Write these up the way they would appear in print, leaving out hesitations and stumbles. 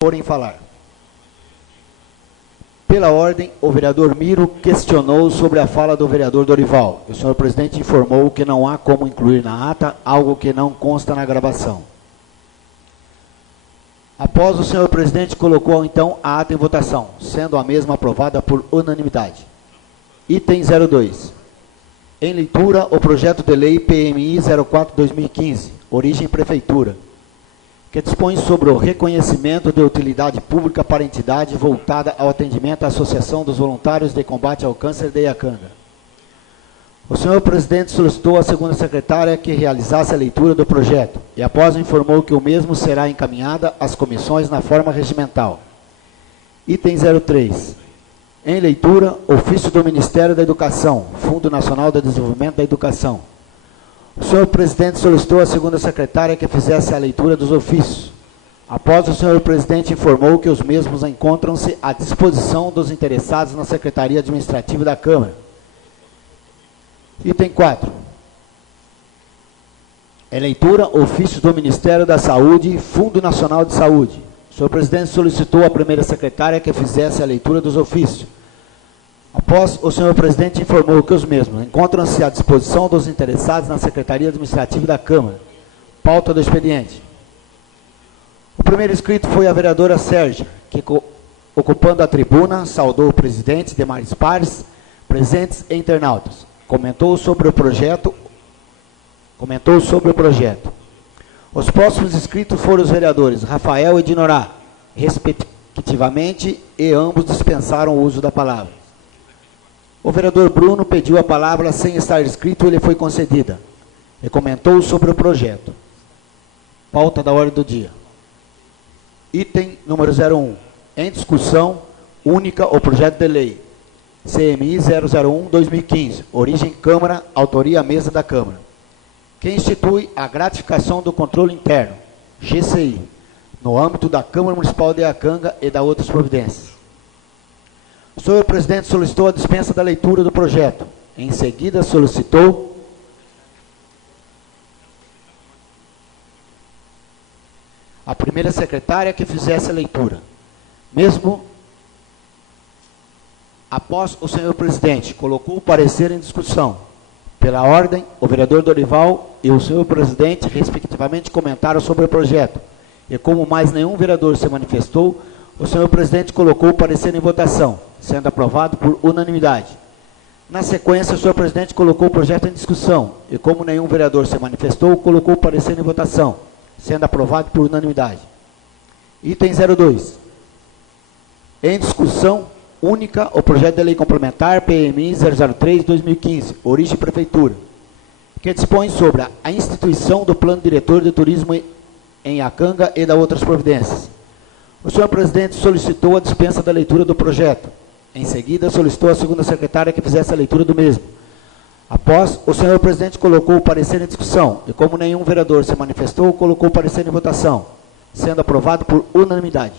forem falar. Pela ordem, o vereador Miro questionou sobre a fala do vereador Dorival. O senhor presidente informou que não há como incluir na ata algo que não consta na gravação. Após, o senhor presidente colocou então a ata em votação, sendo a mesma aprovada por unanimidade. Item 02. Em leitura, o projeto de lei PMI 04/2015, origem prefeitura, que dispõe sobre o reconhecimento de utilidade pública para entidade voltada ao atendimento à Associação dos Voluntários de Combate ao Câncer de Iacanga. O senhor presidente solicitou à segunda secretária que realizasse a leitura do projeto e após informou que o mesmo será encaminhado às comissões na forma regimental. Item 03. Em leitura, ofício do Ministério da Educação, Fundo Nacional de Desenvolvimento da Educação. O senhor presidente solicitou à segunda secretária que fizesse a leitura dos ofícios. Após, o senhor presidente informou que os mesmos encontram-se à disposição dos interessados na Secretaria Administrativa da Câmara. Item 4. Em leitura, ofício do Ministério da Saúde, Fundo Nacional de Saúde. O senhor presidente solicitou à primeira secretária que fizesse a leitura dos ofícios. Após, o senhor presidente informou que os mesmos encontram-se à disposição dos interessados na Secretaria Administrativa da Câmara. Pauta do expediente. O primeiro inscrito foi a vereadora Sérgia, que, ocupando a tribuna, saudou o presidente, demais pares, presentes e internautas. Comentou sobre o projeto. Os próximos inscritos foram os vereadores Rafael e Dinorá, respectivamente, e ambos dispensaram o uso da palavra. O vereador Bruno pediu a palavra sem estar inscrito e lhe foi concedida. E comentou sobre o projeto. Pauta da ordem do dia. Item número 01. Em discussão única o projeto de lei CMI 001/2015, origem Câmara, autoria mesa da Câmara, que institui a gratificação do controle interno, GCI, no âmbito da Câmara Municipal de Iacanga e da outras providências. O senhor presidente solicitou a dispensa da leitura do projeto. Em seguida, solicitou a primeira secretária que fizesse a leitura. Mesmo após o senhor presidente colocou o parecer em discussão. Pela ordem, o vereador Dorival e o senhor presidente, respectivamente, comentaram sobre o projeto. E como mais nenhum vereador se manifestou, o senhor presidente colocou o parecer em votação, sendo aprovado por unanimidade. Na sequência, o senhor presidente colocou o projeto em discussão, e como nenhum vereador se manifestou, colocou o parecer em votação, sendo aprovado por unanimidade. Item 02. Em discussão única, o projeto de lei complementar PMI 003/2015, origem prefeitura, que dispõe sobre a instituição do plano diretor de turismo em Iacanga e da outras providências. O senhor presidente solicitou a dispensa da leitura do projeto. Em seguida, solicitou a segunda secretária que fizesse a leitura do mesmo. Após, o senhor presidente colocou o parecer em discussão, e como nenhum vereador se manifestou, colocou o parecer em votação, sendo aprovado por unanimidade.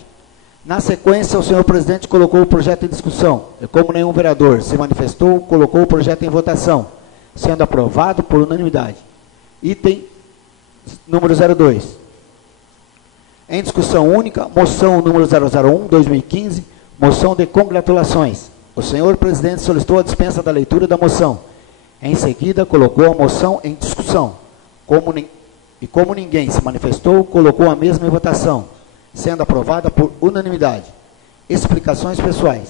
Na sequência, o senhor presidente colocou o projeto em discussão, e como nenhum vereador se manifestou, colocou o projeto em votação, sendo aprovado por unanimidade. Item número 02. Em discussão única, moção número 001/2015, moção de congratulações. O senhor presidente solicitou a dispensa da leitura da moção. Em seguida, colocou a moção em discussão. Como ninguém se manifestou, colocou a mesma em votação, sendo aprovada por unanimidade. Explicações pessoais.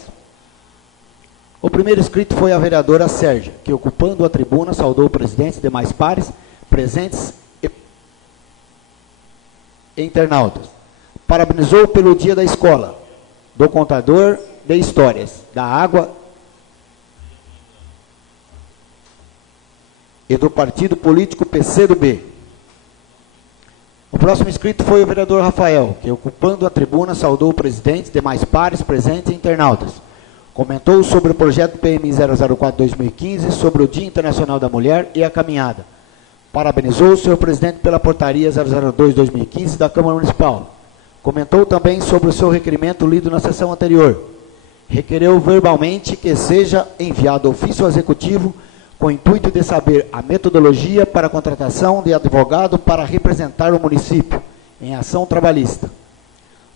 O primeiro inscrito foi a vereadora Sérgia, que, ocupando a tribuna, saudou o presidente e demais pares, presentes e internautas. Parabenizou pelo dia da escola, do contador de histórias, da água e do partido político PCdoB. O próximo inscrito foi o vereador Rafael, que, ocupando a tribuna, saudou o presidente, demais pares, presentes e internautas. Comentou sobre o projeto PMI 004/2015, sobre o Dia Internacional da Mulher e a caminhada. Parabenizou o senhor presidente pela portaria 002/2015 da Câmara Municipal. Comentou também sobre o seu requerimento lido na sessão anterior. Requereu verbalmente que seja enviado ofício ao executivo com o intuito de saber a metodologia para a contratação de advogado para representar o município em ação trabalhista.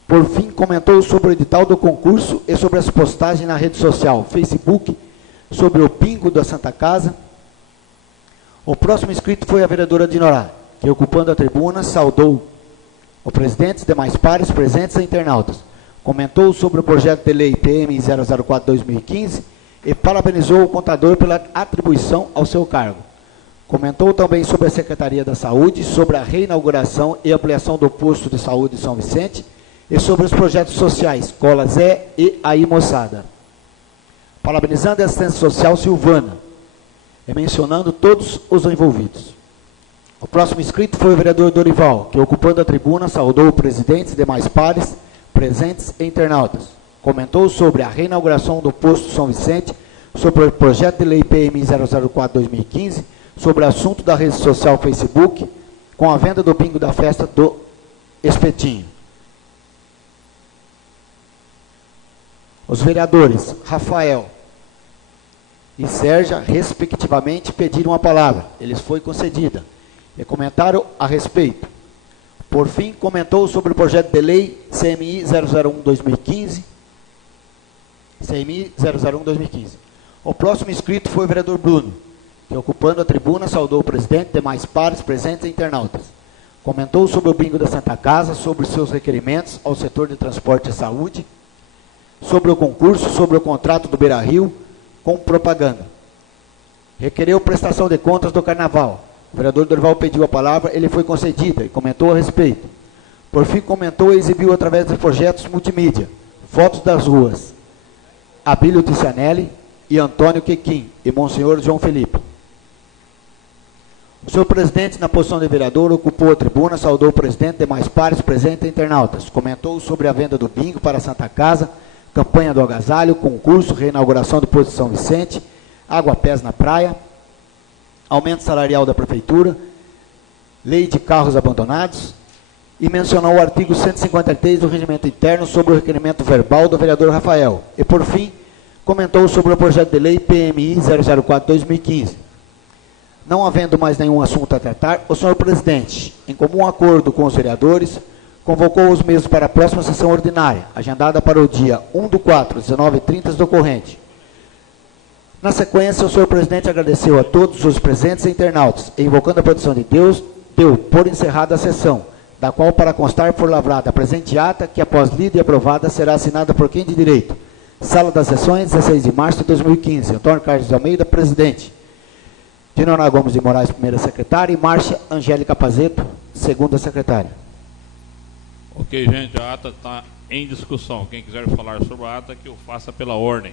Por fim, comentou sobre o edital do concurso e sobre as postagens na rede social, Facebook, sobre o bingo da Santa Casa. O próximo inscrito foi a vereadora Dinorá, que, ocupando a tribuna, saudou o presidente e os demais pares presentes e internautas. Comentou sobre o projeto de lei PM 004/2015 e parabenizou o contador pela atribuição ao seu cargo. Comentou também sobre a Secretaria da Saúde, sobre a reinauguração e ampliação do posto de saúde de São Vicente e sobre os projetos sociais, Escola Zé e Aí Moçada. Parabenizando a assistência social Silvana e mencionando todos os envolvidos. O próximo inscrito foi o vereador Dorival, que, ocupando a tribuna, saudou o presidente e demais pares presentes e internautas. Comentou sobre a reinauguração do posto São Vicente, sobre o projeto de lei PM 004/2015, sobre o assunto da rede social Facebook, com a venda do bingo da festa do Espetinho. Os vereadores Rafael e Sérgia, respectivamente, pediram a palavra. Eles foi concedida. E comentaram a respeito. Por fim, comentou sobre o projeto de lei CMI 001/2015. CMI 001/2015. O próximo inscrito foi o vereador Bruno, que, ocupando a tribuna, saudou o presidente e demais pares presentes e internautas. Comentou sobre o bingo da Santa Casa, sobre seus requerimentos ao setor de transporte e saúde, sobre o concurso, sobre o contrato do Beira-Rio com propaganda. Requereu prestação de contas do Carnaval. O vereador Dorival pediu a palavra, ele foi concedida e comentou a respeito. Por fim, comentou e exibiu através dos projetos multimídia, fotos das ruas Abílio Ticianelli e Antônio Quequim e Monsenhor João Felipe. O senhor presidente, na posição de vereador, ocupou a tribuna, saudou o presidente e demais pares presentes e internautas. Comentou sobre a venda do bingo para a Santa Casa, campanha do agasalho, concurso, reinauguração do posto de São Vicente, água pés na praia, aumento salarial da prefeitura, lei de carros abandonados, e mencionou o artigo 153 do regimento interno sobre o requerimento verbal do vereador Rafael. E, por fim, comentou sobre o projeto de lei PMI 004/2015. Não havendo mais nenhum assunto a tratar, o senhor presidente, em comum acordo com os vereadores, convocou os mesmos para a próxima sessão ordinária, agendada para o dia 1/4, 19h30 do corrente. Na sequência, o senhor presidente agradeceu a todos os presentes e internautas, e, invocando a proteção de Deus, deu por encerrada a sessão, da qual, para constar por lavrada a presente ata, que após lida e aprovada, será assinada por quem de direito. Sala das Sessões, 16 de março de 2015. Antônio Carlos de Almeida, presidente. Dinorá Gomes de Moraes, primeira secretária, e Márcia Angélica Pazeto, segunda secretária. Ok, gente, a ata está em discussão. Quem quiser falar sobre a ata, que eu faça pela ordem.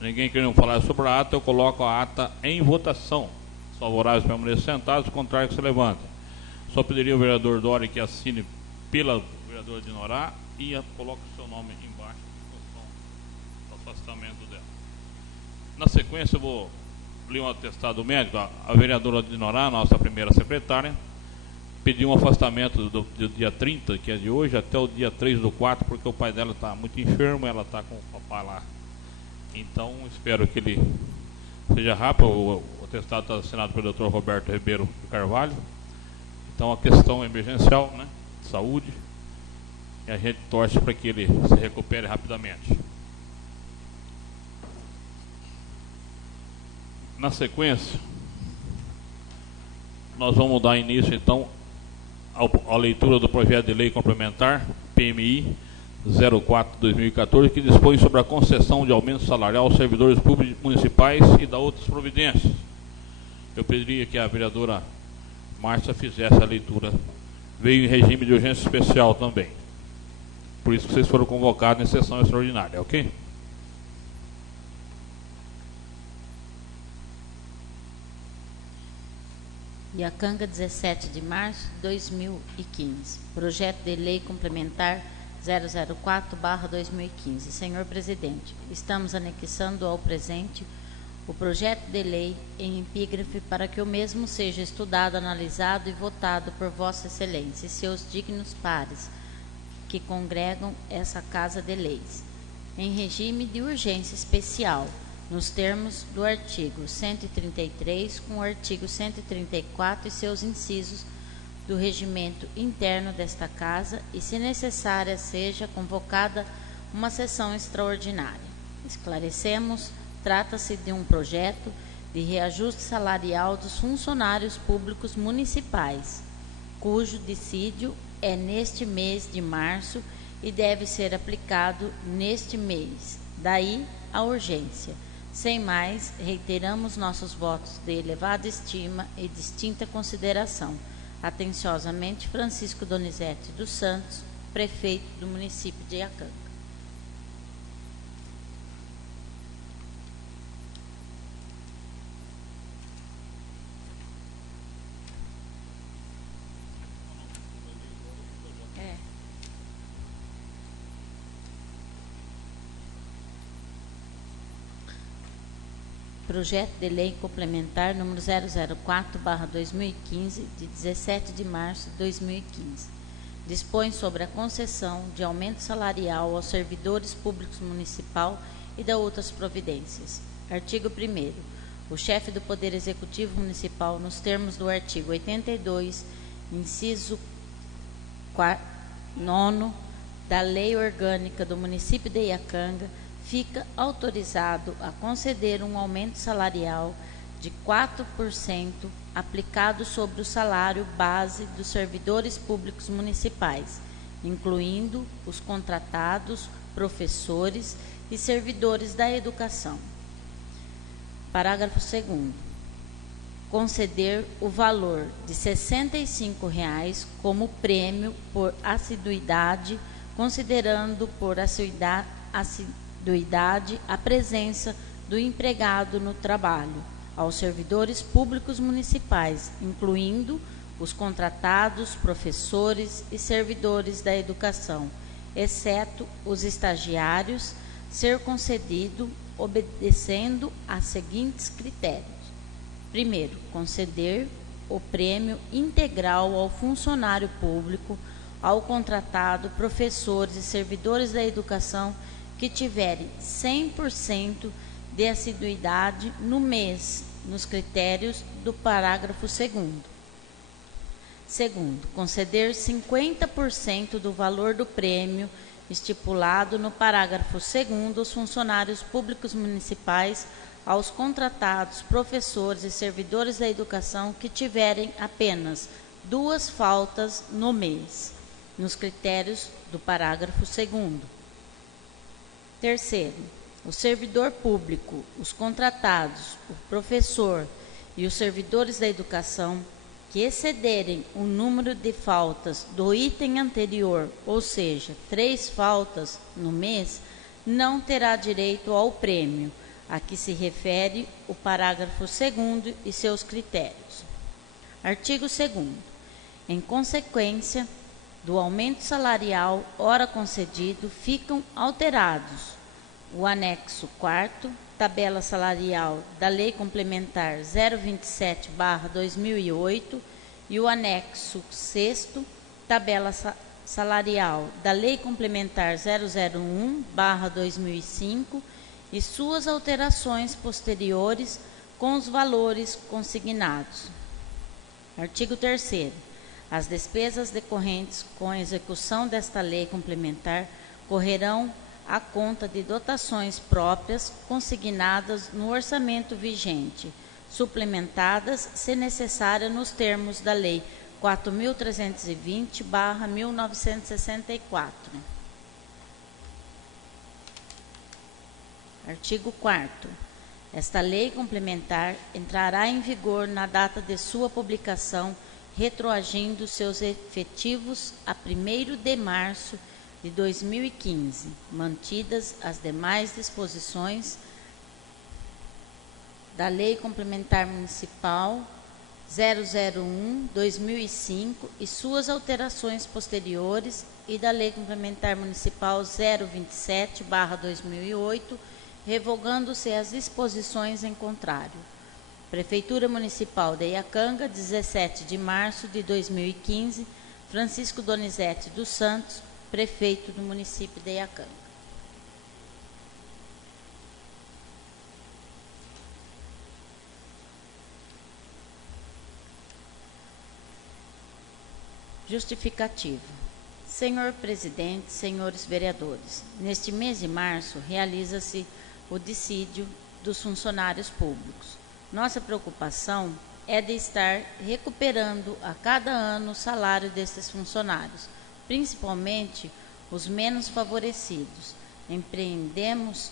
Ninguém querendo falar sobre a ata, eu coloco a ata em votação. Os favoráveis permaneçam sentados, os contrários que se levantem. Só pediria ao vereador Dori que assine pela vereadora Dinorá e coloque o seu nome embaixo do afastamento dela. Na sequência, eu vou ler um atestado médico. A vereadora Dinorá, nossa primeira secretária, pediu um afastamento do dia 30, que é de hoje, até o dia 3/4, porque o pai dela está muito enfermo, ela está com o papai lá. Então, espero que ele seja rápido. O atestado está assinado pelo Dr. Roberto Ribeiro de Carvalho. Então, a questão é emergencial, né? Saúde. E a gente torce para que ele se recupere rapidamente. Na sequência, nós vamos dar início, então, à leitura do projeto de lei complementar, PMI 04/2014, que dispõe sobre a concessão de aumento salarial aos servidores públicos municipais e da outras providências. Eu pediria que a vereadora Márcia fizesse a leitura. Veio em regime de urgência especial também. Por isso que vocês foram convocados em sessão extraordinária, ok? Iacanga, 17 de março de 2015. Projeto de lei complementar 004/2015. Senhor presidente, estamos anexando ao presente o projeto de lei em epígrafe para que o mesmo seja estudado, analisado e votado por Vossa Excelência e seus dignos pares que congregam essa Casa de Leis, em regime de urgência especial, nos termos do artigo 133, com o artigo 134 e seus incisos, do regimento interno desta Casa e, se necessária, seja convocada uma sessão extraordinária. Esclarecemos, trata-se de um projeto de reajuste salarial dos funcionários públicos municipais, cujo dissídio é neste mês de março e deve ser aplicado neste mês. Daí a urgência. Sem mais, reiteramos nossos votos de elevada estima e distinta consideração. Atenciosamente, Francisco Donizete dos Santos, prefeito do município de Iacanga. Projeto de Lei Complementar número 004/2015, de 17 de março de 2015. Dispõe sobre a concessão de aumento salarial aos servidores públicos municipal e da outras providências. Artigo 1º. O chefe do Poder Executivo Municipal, nos termos do artigo 82, inciso 9 da Lei Orgânica do Município de Iacanga, fica autorizado a conceder um aumento salarial de 4% aplicado sobre o salário base dos servidores públicos municipais, incluindo os contratados, professores e servidores da educação. Parágrafo 2º. Conceder o valor de R$ 65,00 como prêmio por assiduidade, considerando por assiduidade a presença do empregado no trabalho, aos servidores públicos municipais, incluindo os contratados, professores e servidores da educação, exceto os estagiários, ser concedido obedecendo a seguintes critérios. Primeiro, conceder o prêmio integral ao funcionário público, ao contratado, professores e servidores da educação que tiverem 100% de assiduidade no mês, nos critérios do parágrafo 2º. Segundo, conceder 50% do valor do prêmio estipulado no parágrafo 2º aos funcionários públicos municipais, aos contratados, professores e servidores da educação que tiverem apenas 2 faltas no mês, nos critérios do parágrafo 2º. Terceiro, o servidor público, os contratados, o professor e os servidores da educação que excederem o número de faltas do item anterior, ou seja, 3 faltas no mês, não terá direito ao prêmio, a que se refere o parágrafo 2º e seus critérios. Artigo 2º. Em consequência do aumento salarial ora concedido, ficam alterados o anexo 4º, tabela salarial da Lei Complementar 027/2008 e o anexo 6º, tabela salarial da Lei Complementar 001/2005 e suas alterações posteriores com os valores consignados. Artigo 3º. As despesas decorrentes com a execução desta lei complementar correrão à conta de dotações próprias consignadas no orçamento vigente, suplementadas, se necessária, nos termos da Lei 4.320/1964. Artigo 4º. Esta lei complementar entrará em vigor na data de sua publicação, retroagindo seus efetivos a 1º de março de 2015, mantidas as demais disposições da Lei Complementar Municipal 001/2005 e suas alterações posteriores e da Lei Complementar Municipal 027/2008, revogando-se as disposições em contrário. Prefeitura Municipal de Iacanga, 17 de março de 2015, Francisco Donizete dos Santos, prefeito do município de Iacanga. Justificativa. Senhor Presidente, senhores vereadores, neste mês de março realiza-se o dissídio dos funcionários públicos. Nossa preocupação é de estar recuperando a cada ano o salário desses funcionários, principalmente os menos favorecidos. Empreendemos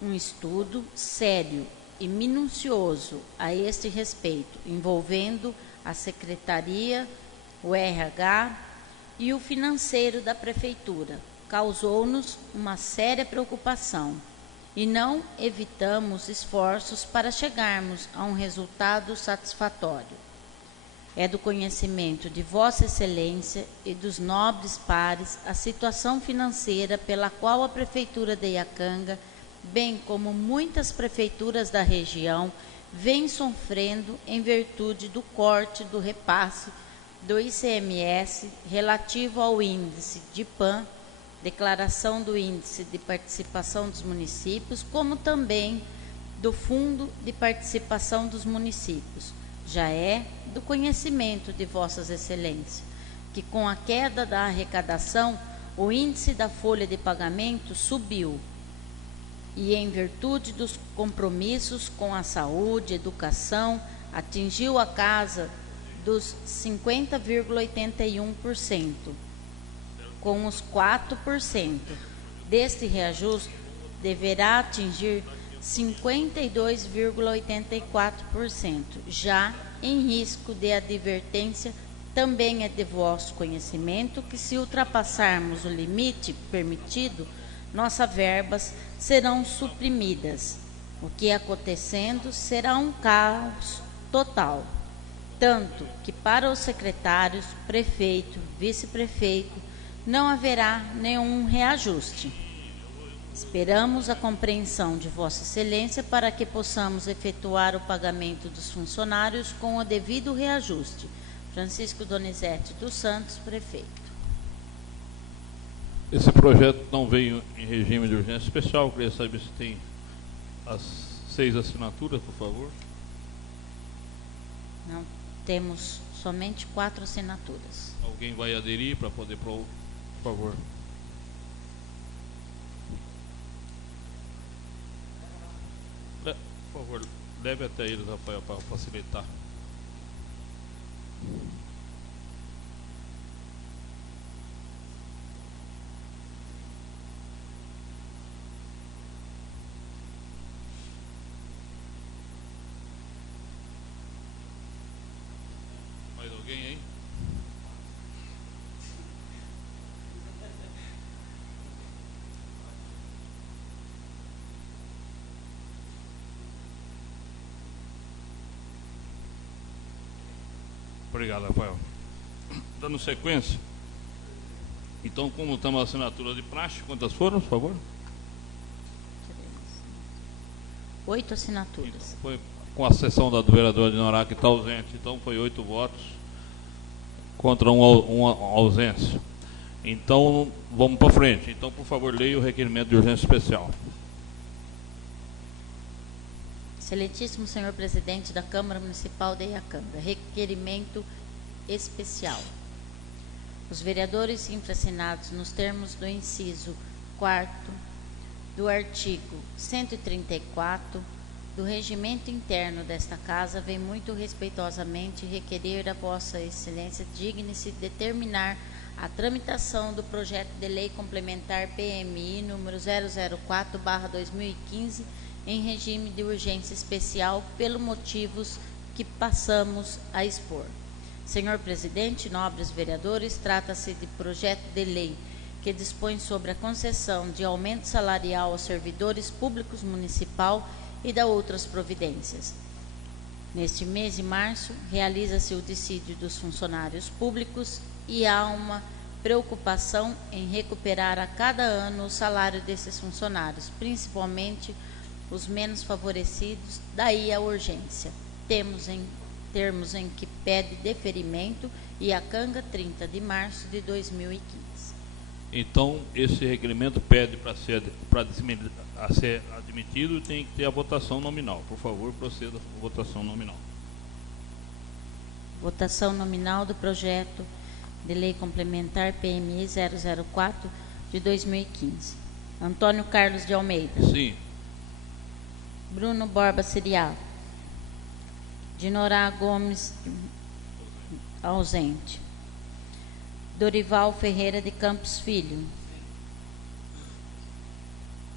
um estudo sério e minucioso a este respeito, envolvendo a Secretaria, o RH e o financeiro da Prefeitura. Causou-nos uma séria preocupação e não evitamos esforços para chegarmos a um resultado satisfatório. É do conhecimento de Vossa Excelência e dos nobres pares a situação financeira pela qual a Prefeitura de Iacanga, bem como muitas prefeituras da região, vem sofrendo em virtude do corte do repasse do ICMS relativo ao índice de PAN, declaração do índice de participação dos municípios, como também do Fundo de Participação dos Municípios. Já é do conhecimento de Vossas Excelências que, com a queda da arrecadação, o índice da folha de pagamento subiu e, em virtude dos compromissos com a saúde e educação, atingiu a casa dos 50,81%, com os 4%. Deste reajuste, deverá atingir 52,84%. Já em risco de advertência, também é de vosso conhecimento que, se ultrapassarmos o limite permitido, nossas verbas serão suprimidas. O que acontecendo será um caos total, tanto que para os secretários, prefeito, vice-prefeito, não haverá nenhum reajuste. Esperamos a compreensão de Vossa Excelência para que possamos efetuar o pagamento dos funcionários com o devido reajuste. Francisco Donizete dos Santos, prefeito. Esse projeto não veio em regime de urgência especial. Eu queria saber se tem as 6 assinaturas, por favor. Não, temos somente 4 assinaturas. Alguém vai aderir para poder, por favor. Por favor, leve até eles, Rafael, para facilitar. Mais alguém aí? Obrigado, Rafael. Dando sequência, então, como estamos na assinatura de praxe, quantas foram, por favor? 8 assinaturas. Então, foi com a sessão da do vereador Adinorá, que está ausente, então foi 8 votos contra uma ausência. Então, vamos para frente. Então, por favor, leia o requerimento de urgência especial. Excelentíssimo senhor presidente da Câmara Municipal de Iacanga, requerimento especial. Os vereadores infrassinados nos termos do inciso 4º do artigo 134 do regimento interno desta Casa, vem muito respeitosamente requerer a Vossa Excelência digne-se determinar a tramitação do projeto de lei complementar PMI número 004/2015 em regime de urgência especial pelos motivos que passamos a expor. Senhor presidente, nobres vereadores, trata-se de projeto de lei que dispõe sobre a concessão de aumento salarial aos servidores públicos municipal e da outras providências. Neste mês de março, realiza-se o dissídio dos funcionários públicos e há uma preocupação em recuperar a cada ano o salário desses funcionários, principalmente os menos favorecidos, daí a urgência. Termos em que pede deferimento, Iacanga, 30 de março de 2015. Então, esse requerimento pede para ser admitido, tem que ter a votação nominal. Por favor, proceda a votação nominal. Votação nominal do projeto de Lei Complementar PMI 004 de 2015. Antônio Carlos de Almeida. Sim. Bruno Borba Siriaco. Dinorá Gomes, ausente. Dorival Ferreira de Campos Filho.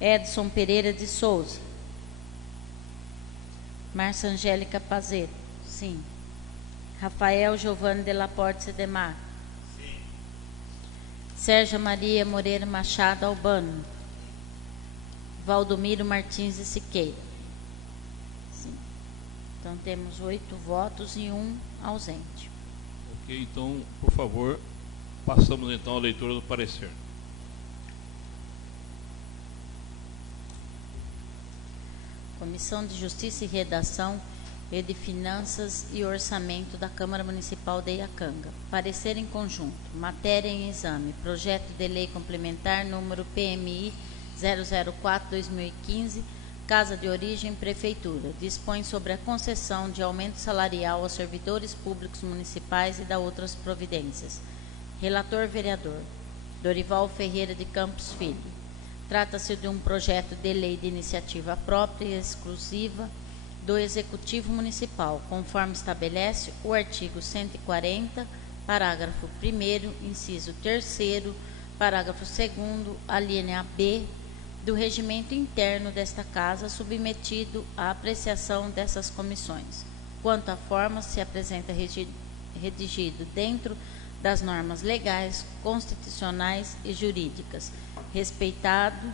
Edson Pereira de Souza. Márcia Angélica Pazeto. Sim. Rafael Giovanni de Laporte Sedemar. Sim. Sérgio Maria Moreira Machado Albano. Valdomiro Martins de Siqueira. Sim. Então temos 8 votos e 1 ausente. Ok, então, por favor, passamos então à leitura do parecer. Comissão de Justiça e Redação e de Finanças e Orçamento da Câmara Municipal de Iacanga. Parecer em conjunto. Matéria em exame. Projeto de Lei Complementar número PMI 004/2015, Casa de Origem, Prefeitura. Dispõe sobre a concessão de aumento salarial aos servidores públicos municipais e da outras providências. Relator vereador Dorival Ferreira de Campos Filho. Trata-se de um projeto de lei de iniciativa própria e exclusiva do Executivo Municipal, conforme estabelece o artigo 140, parágrafo 1º, inciso 3º, parágrafo 2º, a linha B, do regimento interno desta Casa, submetido à apreciação dessas comissões. Quanto à forma, se apresenta redigido dentro das normas legais, constitucionais e jurídicas, respeitado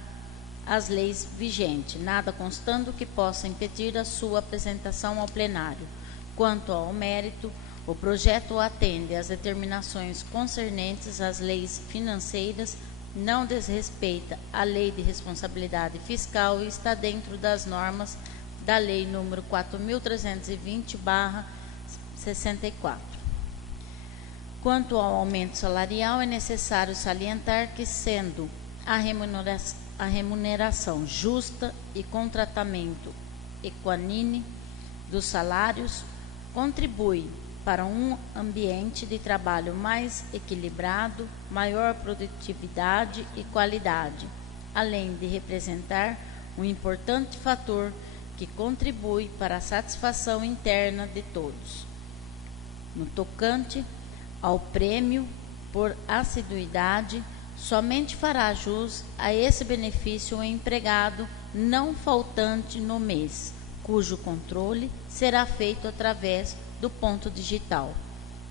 as leis vigentes, nada constando que possa impedir a sua apresentação ao plenário. Quanto ao mérito, o projeto atende às determinações concernentes às leis financeiras, não desrespeita a Lei de Responsabilidade Fiscal e está dentro das normas da Lei número 4.320/64. Quanto ao aumento salarial, é necessário salientar que, sendo a remuneração justa e com tratamento equânime dos salários, contribui para um ambiente de trabalho mais equilibrado, maior produtividade e qualidade, além de representar um importante fator que contribui para a satisfação interna de todos. No tocante ao prêmio por assiduidade, somente fará jus a esse benefício o empregado não faltante no mês, cujo controle será feito através do ponto digital.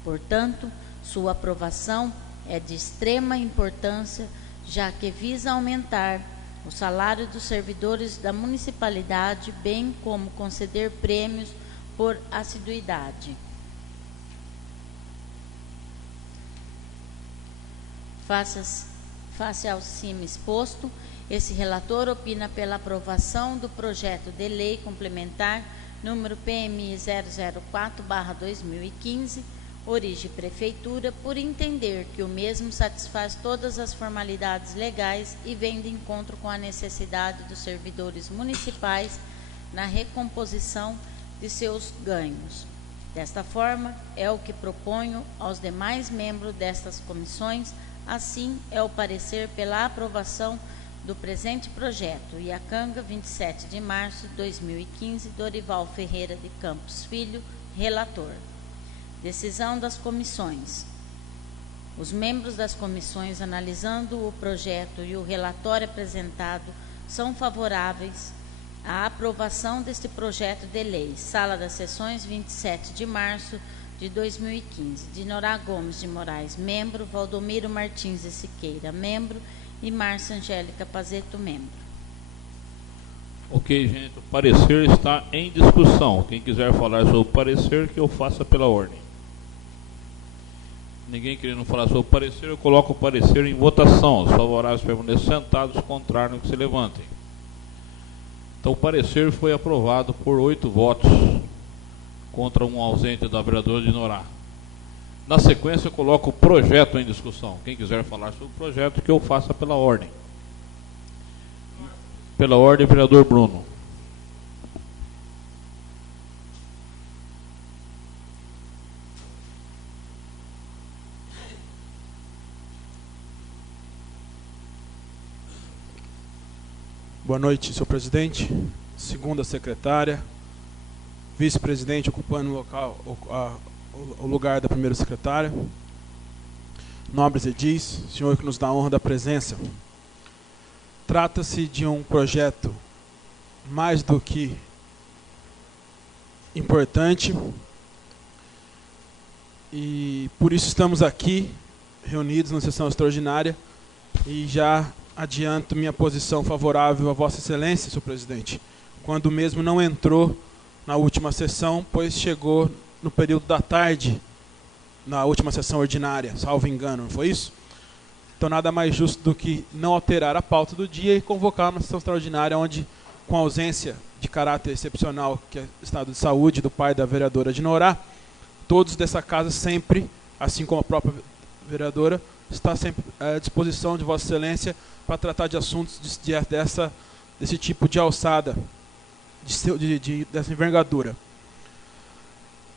Portanto, sua aprovação é de extrema importância, já que visa aumentar o salário dos servidores da municipalidade, bem como conceder prêmios por assiduidade. Face ao cima exposto, esse relator opina pela aprovação do projeto de lei complementar número PMI 004/2015, origem Prefeitura, por entender que o mesmo satisfaz todas as formalidades legais e vem de encontro com a necessidade dos servidores municipais na recomposição de seus ganhos. Desta forma, é o que proponho aos demais membros destas comissões. Assim, é o parecer pela aprovação do presente projeto. Iacanga, 27 de março de 2015, Dorival Ferreira de Campos Filho, relator. Decisão das comissões. Os membros das comissões, analisando o projeto e o relatório apresentado, são favoráveis à aprovação deste projeto de lei. Sala das Sessões, 27 de março de 2015. Dinorá Gomes de Moraes, membro. Valdomiro Martins de Siqueira, membro. E Márcia Angélica Pazeto, membro. Ok, gente, o parecer está em discussão. Quem quiser falar sobre o parecer, que eu faça pela ordem. Ninguém querendo falar sobre o parecer, eu coloco o parecer em votação. Os favoráveis permaneçam sentados, os contrários que se levantem. Então, o parecer foi aprovado por 8 votos contra um ausente da vereadora Dinorá. Na sequência, eu coloco o projeto em discussão. Quem quiser falar sobre o projeto, que eu faça pela ordem. Pela ordem, vereador Bruno. Boa noite, senhor presidente, segunda secretária, vice-presidente ocupando o lugar da primeira secretária, nobres edis, senhor que nos dá a honra da presença. Trata-se de um projeto mais do que importante e por isso estamos aqui reunidos na sessão extraordinária e já adianto minha posição favorável a Vossa Excelência, senhor presidente, quando mesmo não entrou na última sessão, pois chegou no período da tarde, na última sessão ordinária, salvo engano, não foi isso? Então nada mais justo do que não alterar a pauta do dia e convocar uma sessão extraordinária onde, com a ausência de caráter excepcional, que é o estado de saúde do pai da vereadora Dinorá, todos dessa casa sempre, assim como a própria vereadora, está sempre à disposição de Vossa Excelência para tratar de assuntos desse tipo de alçada, dessa envergadura.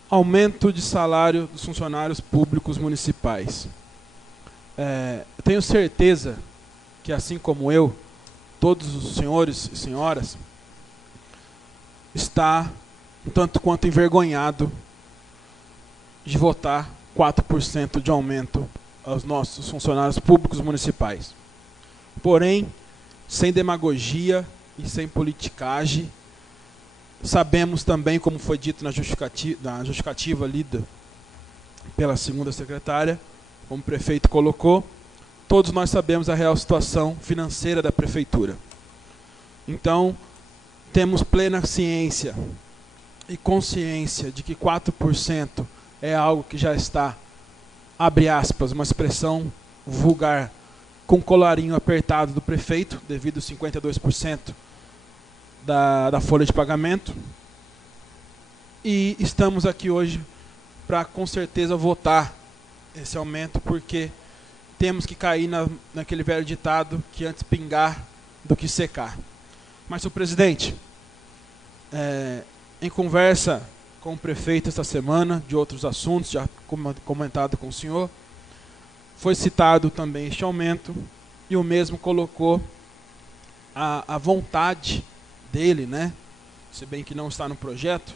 Aumento de salário dos funcionários públicos municipais. Tenho certeza que, assim como eu, todos os senhores e senhoras está um tanto quanto envergonhado de votar 4% de aumento aos nossos funcionários públicos municipais. Porém, sem demagogia e sem politicagem, sabemos também, como foi dito na justificativa lida pela segunda secretária, como o prefeito colocou, todos nós sabemos a real situação financeira da prefeitura. Então, temos plena ciência e consciência de que 4% é algo que já está, abre aspas, uma expressão vulgar, com colarinho apertado do prefeito, devido a 52% da folha de pagamento. E estamos aqui hoje para, com certeza, votar esse aumento, porque temos que cair naquele velho ditado que antes pingar do que secar. Mas, senhor presidente, em conversa com o prefeito esta semana, de outros assuntos, já comentado com o senhor, foi citado também este aumento, e o mesmo colocou a vontade dele, né? Se bem que não está no projeto,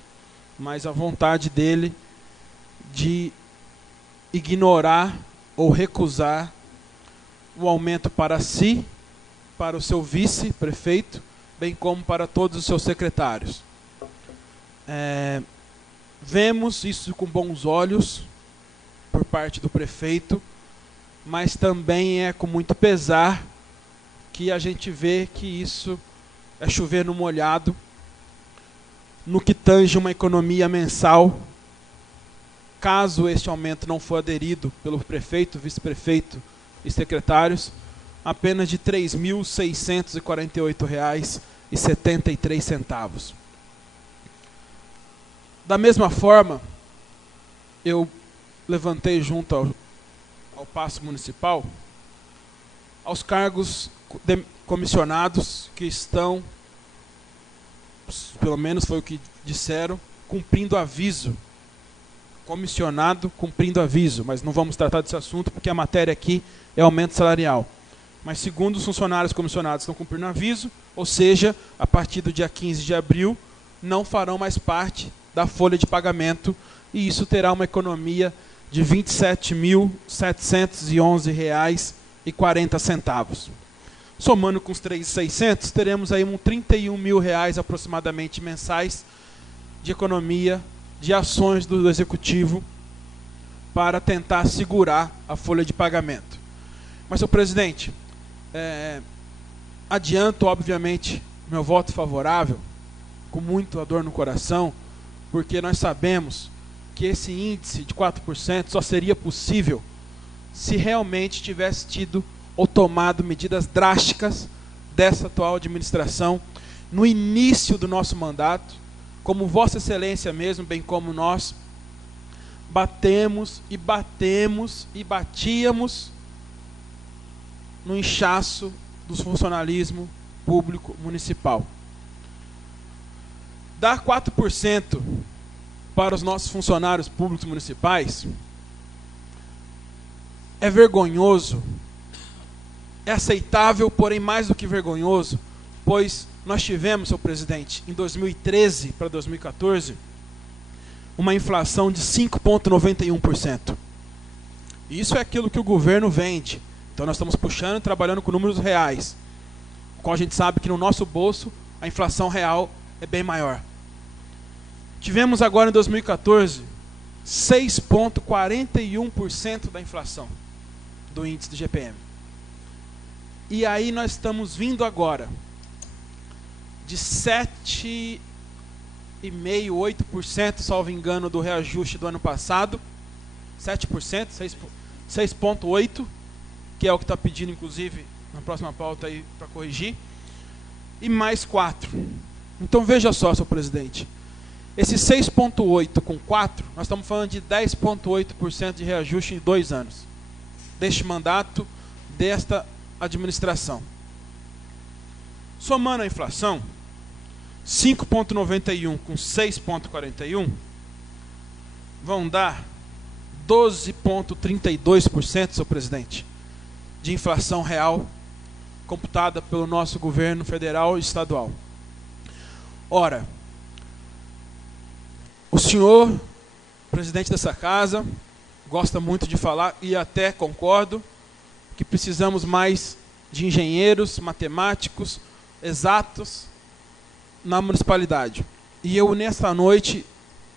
mas a vontade dele de ignorar ou recusar o aumento para si, para o seu vice-prefeito, bem como para todos os seus secretários. Vemos isso com bons olhos por parte do prefeito, mas também é com muito pesar que a gente vê que isso é chover no molhado no que tange uma economia mensal, caso este aumento não for aderido pelo prefeito, vice-prefeito e secretários, apenas de R$ 3.648,73. Da mesma forma, eu levantei junto ao Paço Municipal aos cargos comissionados que estão, pelo menos foi o que disseram, cumprindo aviso. Comissionado cumprindo aviso, mas não vamos tratar desse assunto porque a matéria aqui é aumento salarial. Mas segundo os funcionários comissionados estão cumprindo aviso, ou seja, a partir do dia 15 de abril, não farão mais parte da folha de pagamento, e isso terá uma economia de R$ 27.711,40. Somando com os 3.600, teremos aí uns R$ 31 mil aproximadamente mensais de economia de ações do Executivo para tentar segurar a folha de pagamento. Mas, senhor presidente, adianto, obviamente, meu voto favorável, com muita dor no coração, porque nós sabemos que esse índice de 4% só seria possível se realmente tivesse tido ou tomado medidas drásticas dessa atual administração no início do nosso mandato, como Vossa Excelência mesmo, bem como nós, batíamos no inchaço do funcionalismo público municipal. Dar 4% para os nossos funcionários públicos municipais é vergonhoso, é aceitável, porém mais do que vergonhoso, pois nós tivemos, senhor presidente, em 2013 para 2014, uma inflação de 5,91%. Isso é aquilo que o governo vende. Então nós estamos puxando e trabalhando com números reais, com a gente sabe que no nosso bolso a inflação real é bem maior. Tivemos agora em 2014 6,41% da inflação do índice do GPM. E aí nós estamos vindo agora de 7,5%, 8%, salvo engano, do reajuste do ano passado. 7%, 6,8%, que é o que está pedindo, inclusive, na próxima pauta aí para corrigir. E mais 4%. Então veja só, senhor presidente. Esse 6,8% com 4%, nós estamos falando de 10,8% de reajuste em 2 anos. Deste mandato, desta administração. Somando a inflação, 5,91 com 6,41 vão dar 12,32%, senhor presidente, de inflação real computada pelo nosso governo federal e estadual. Ora, o senhor, presidente dessa casa, gosta muito de falar, e até concordo, que precisamos mais de engenheiros, matemáticos, exatos na municipalidade. E eu, nesta noite,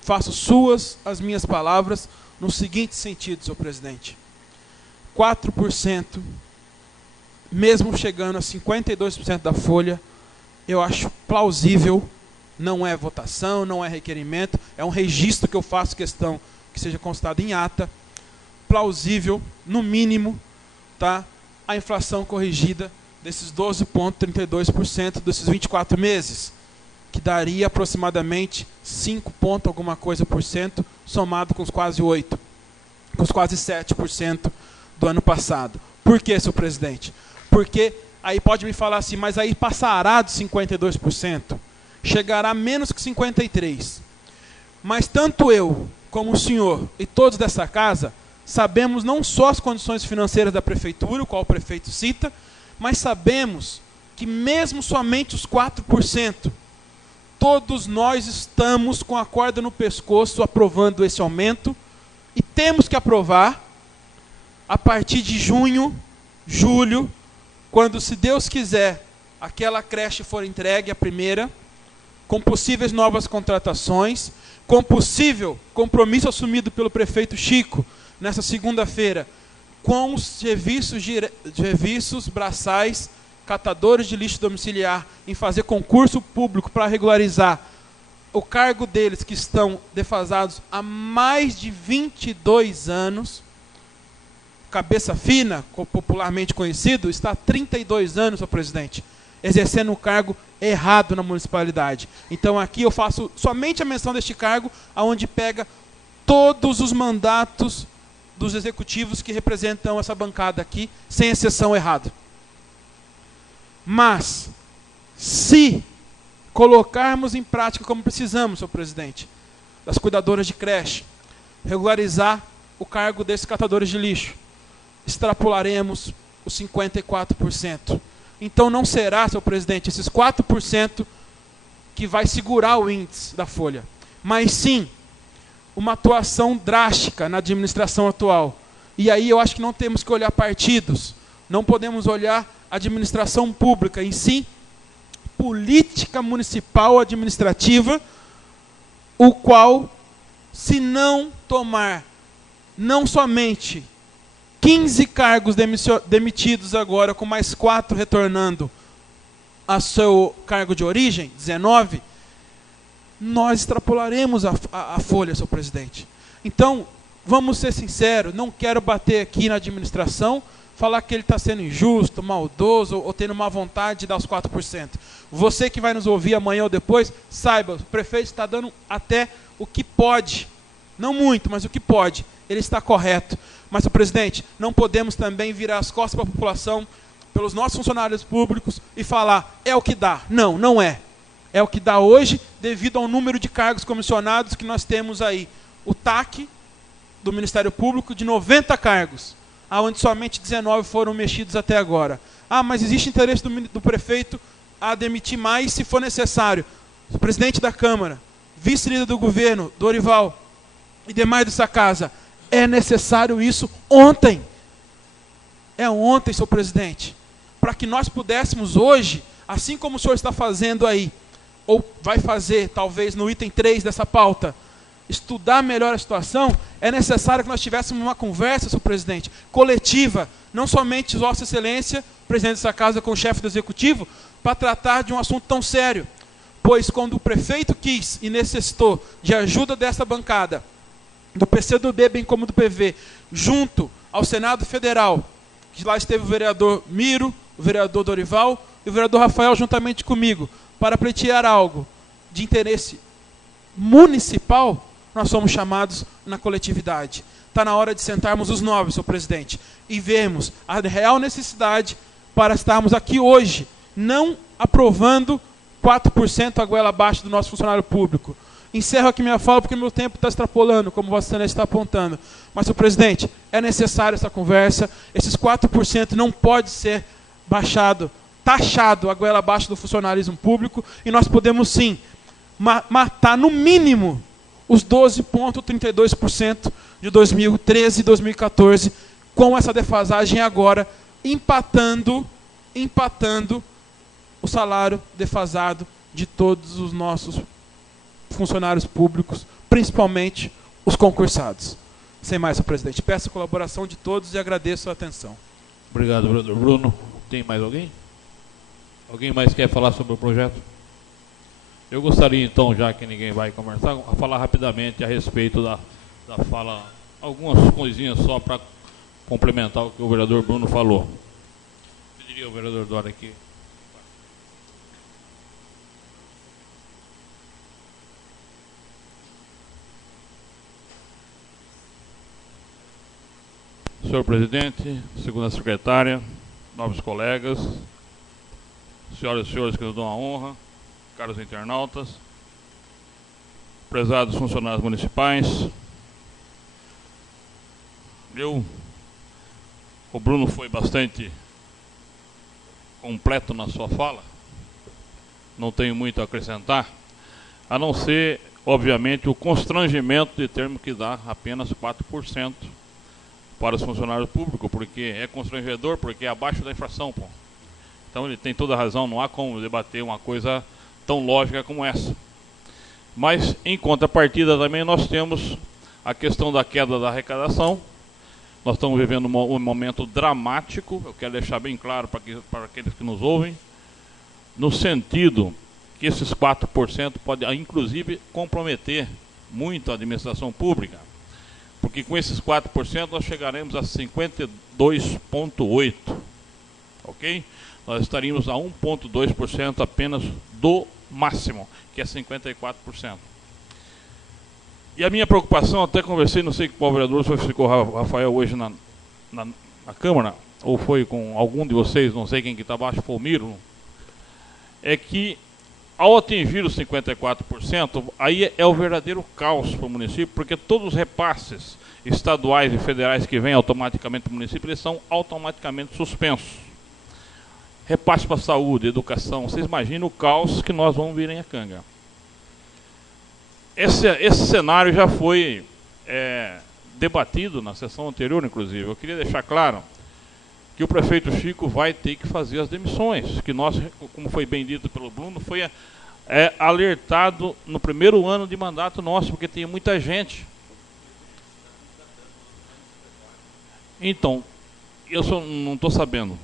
faço suas as minhas palavras no seguinte sentido, senhor presidente. 4%, mesmo chegando a 52% da folha, eu acho plausível, não é votação, não é requerimento, é um registro que eu faço questão que seja constado em ata, plausível, no mínimo, tá, a inflação corrigida desses 12,32% desses 24 meses, que daria aproximadamente 5 ponto alguma coisa por cento, somado com os quase 8%, com os quase 7% do ano passado. Por quê, senhor presidente? Porque aí pode me falar assim, mas aí passará de 52%, chegará a menos que 53%. Mas tanto eu, como o senhor e todos dessa casa, sabemos não só as condições financeiras da prefeitura, o qual o prefeito cita, mas sabemos que mesmo somente os 4%, todos nós estamos com a corda no pescoço aprovando esse aumento, e temos que aprovar a partir de junho, julho, quando, se Deus quiser, aquela creche for entregue, a primeira, com possíveis novas contratações, com possível compromisso assumido pelo prefeito Chico, nessa segunda-feira, com os serviços braçais, catadores de lixo domiciliar, em fazer concurso público para regularizar o cargo deles, que estão defasados há mais de 22 anos. Cabeça fina, popularmente conhecido, está há 32 anos, senhor presidente, exercendo um cargo errado na municipalidade. Então aqui eu faço somente a menção deste cargo, aonde pega todos os mandatos dos executivos que representam essa bancada aqui, sem exceção errada. Mas, se colocarmos em prática como precisamos, senhor presidente, das cuidadoras de creche, regularizar o cargo desses catadores de lixo, extrapolaremos os 54%. Então não será, senhor presidente, esses 4% que vai segurar o índice da folha, mas sim uma atuação drástica na administração atual. E aí eu acho que não temos que olhar partidos, não podemos olhar administração pública, em si, política municipal administrativa, o qual, se não tomar não somente 15 cargos demitidos agora, com mais 4 retornando a seu cargo de origem, 19, nós extrapolaremos a folha, senhor presidente. Então, vamos ser sinceros, não quero bater aqui na administração, falar que ele está sendo injusto, maldoso, ou tendo má vontade de dar os 4%. Você que vai nos ouvir amanhã ou depois, saiba, o prefeito está dando até o que pode, não muito, mas o que pode, ele está correto. Mas, senhor presidente, não podemos também virar as costas para a população, pelos nossos funcionários públicos, e falar, é o que dá. Não, não é. É o que dá hoje, devido ao número de cargos comissionados que nós temos aí. O TAC do Ministério Público de 90 cargos, onde somente 19 foram mexidos até agora. Ah, mas existe interesse do prefeito a demitir mais se for necessário. O presidente da Câmara, vice-líder do governo, Dorival, e demais dessa casa, é necessário isso ontem. É ontem, senhor presidente. Para que nós pudéssemos hoje, assim como o senhor está fazendo aí, ou vai fazer, talvez, no item 3 dessa pauta, estudar melhor a situação, é necessário que nós tivéssemos uma conversa, senhor presidente, coletiva, não somente Vossa Excelência, presidente dessa casa, com o chefe do Executivo, para tratar de um assunto tão sério. Pois quando o prefeito quis e necessitou de ajuda dessa bancada, do PCdoB bem como do PV, junto ao Senado Federal, que lá esteve o vereador Miro, o vereador Dorival e o vereador Rafael juntamente comigo, para pleitear algo de interesse municipal, nós somos chamados na coletividade. Está na hora de sentarmos os 9, senhor presidente, e vermos a real necessidade para estarmos aqui hoje, não aprovando 4% a goela abaixo do nosso funcionário público. Encerro aqui minha fala porque meu tempo está extrapolando, como Vossa Excelência está apontando. Mas, senhor presidente, é necessária essa conversa. Esses 4% não pode ser baixado, taxado a goela abaixo do funcionalismo público, e nós podemos sim matar no mínimo os 12,32% de 2013 e 2014 com essa defasagem agora, empatando o salário defasado de todos os nossos funcionários públicos, principalmente os concursados. Sem mais, senhor presidente, peço a colaboração de todos e agradeço a atenção. Obrigado, vereador Bruno. Tem mais alguém? Alguém mais quer falar sobre o projeto? Eu gostaria, então, já que ninguém vai conversar, a falar rapidamente a respeito da fala, algumas coisinhas só para complementar o que o vereador Bruno falou. Pediria ao vereador Dória aqui. Senhor presidente, segunda secretária, nobres colegas, senhoras e senhores que nos dão a honra, caros internautas, prezados funcionários municipais, o Bruno foi bastante completo na sua fala, não tenho muito a acrescentar, a não ser, obviamente, o constrangimento de termos que dar apenas 4% para os funcionários públicos, porque é constrangedor, porque é abaixo da inflação, pô. Então ele tem toda a razão, não há como debater uma coisa tão lógica como essa. Mas, em contrapartida, também nós temos a questão da queda da arrecadação. Nós estamos vivendo um momento dramático, eu quero deixar bem claro para aqueles que nos ouvem, no sentido que esses 4% podem, inclusive, comprometer muito a administração pública, porque com esses 4% nós chegaremos a 52,8%, ok? Nós estaríamos a 1,2% apenas do máximo, que é 54%. E a minha preocupação, até conversei, não sei qual vereador, se ficou o Rafael hoje na Câmara, ou foi com algum de vocês, não sei quem que está abaixo, foi o Miro, é que ao atingir os 54%, aí é o verdadeiro caos para o município, porque todos os repasses estaduais e federais que vêm automaticamente para o município, eles são automaticamente suspensos. Repasse para saúde, educação, vocês imaginam o caos que nós vamos vir em Acanga. Esse cenário já foi debatido na sessão anterior, inclusive. Eu queria deixar claro que o prefeito Chico vai ter que fazer as demissões, que nós, como foi bem dito pelo Bruno, foi alertado no primeiro ano de mandato nosso, porque tinha muita gente. Então, eu só não estou sabendo.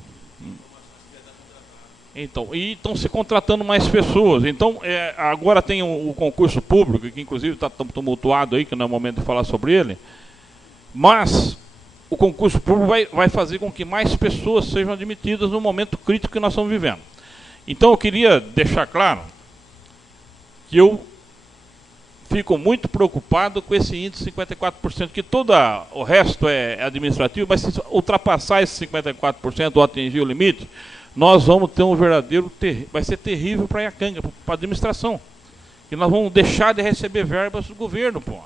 Então, e estão se contratando mais pessoas. Então, agora tem o concurso público, que inclusive está tumultuado aí, que não é o momento de falar sobre ele. Mas o concurso público vai fazer com que mais pessoas sejam admitidas no momento crítico que nós estamos vivendo. Então, eu queria deixar claro que eu fico muito preocupado com esse índice de 54%, que todo o resto é administrativo, mas se ultrapassar esse 54% ou atingir o limite, nós vamos ter um verdadeiro, vai ser terrível para a Iacanga, para a administração. E nós vamos deixar de receber verbas do governo, pô.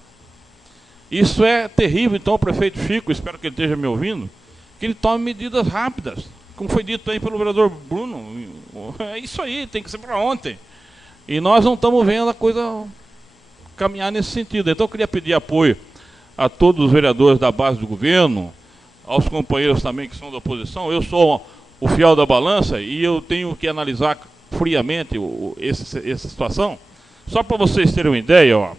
Isso é terrível. Então o prefeito Chico, espero que ele esteja me ouvindo, que ele tome medidas rápidas, como foi dito aí pelo vereador Bruno, é isso aí, tem que ser para ontem. E nós não estamos vendo a coisa caminhar nesse sentido. Então eu queria pedir apoio a todos os vereadores da base do governo, aos companheiros também que são da oposição. Eu sou o fiel da balança e eu tenho que analisar friamente essa situação. Só para vocês terem uma ideia, ó,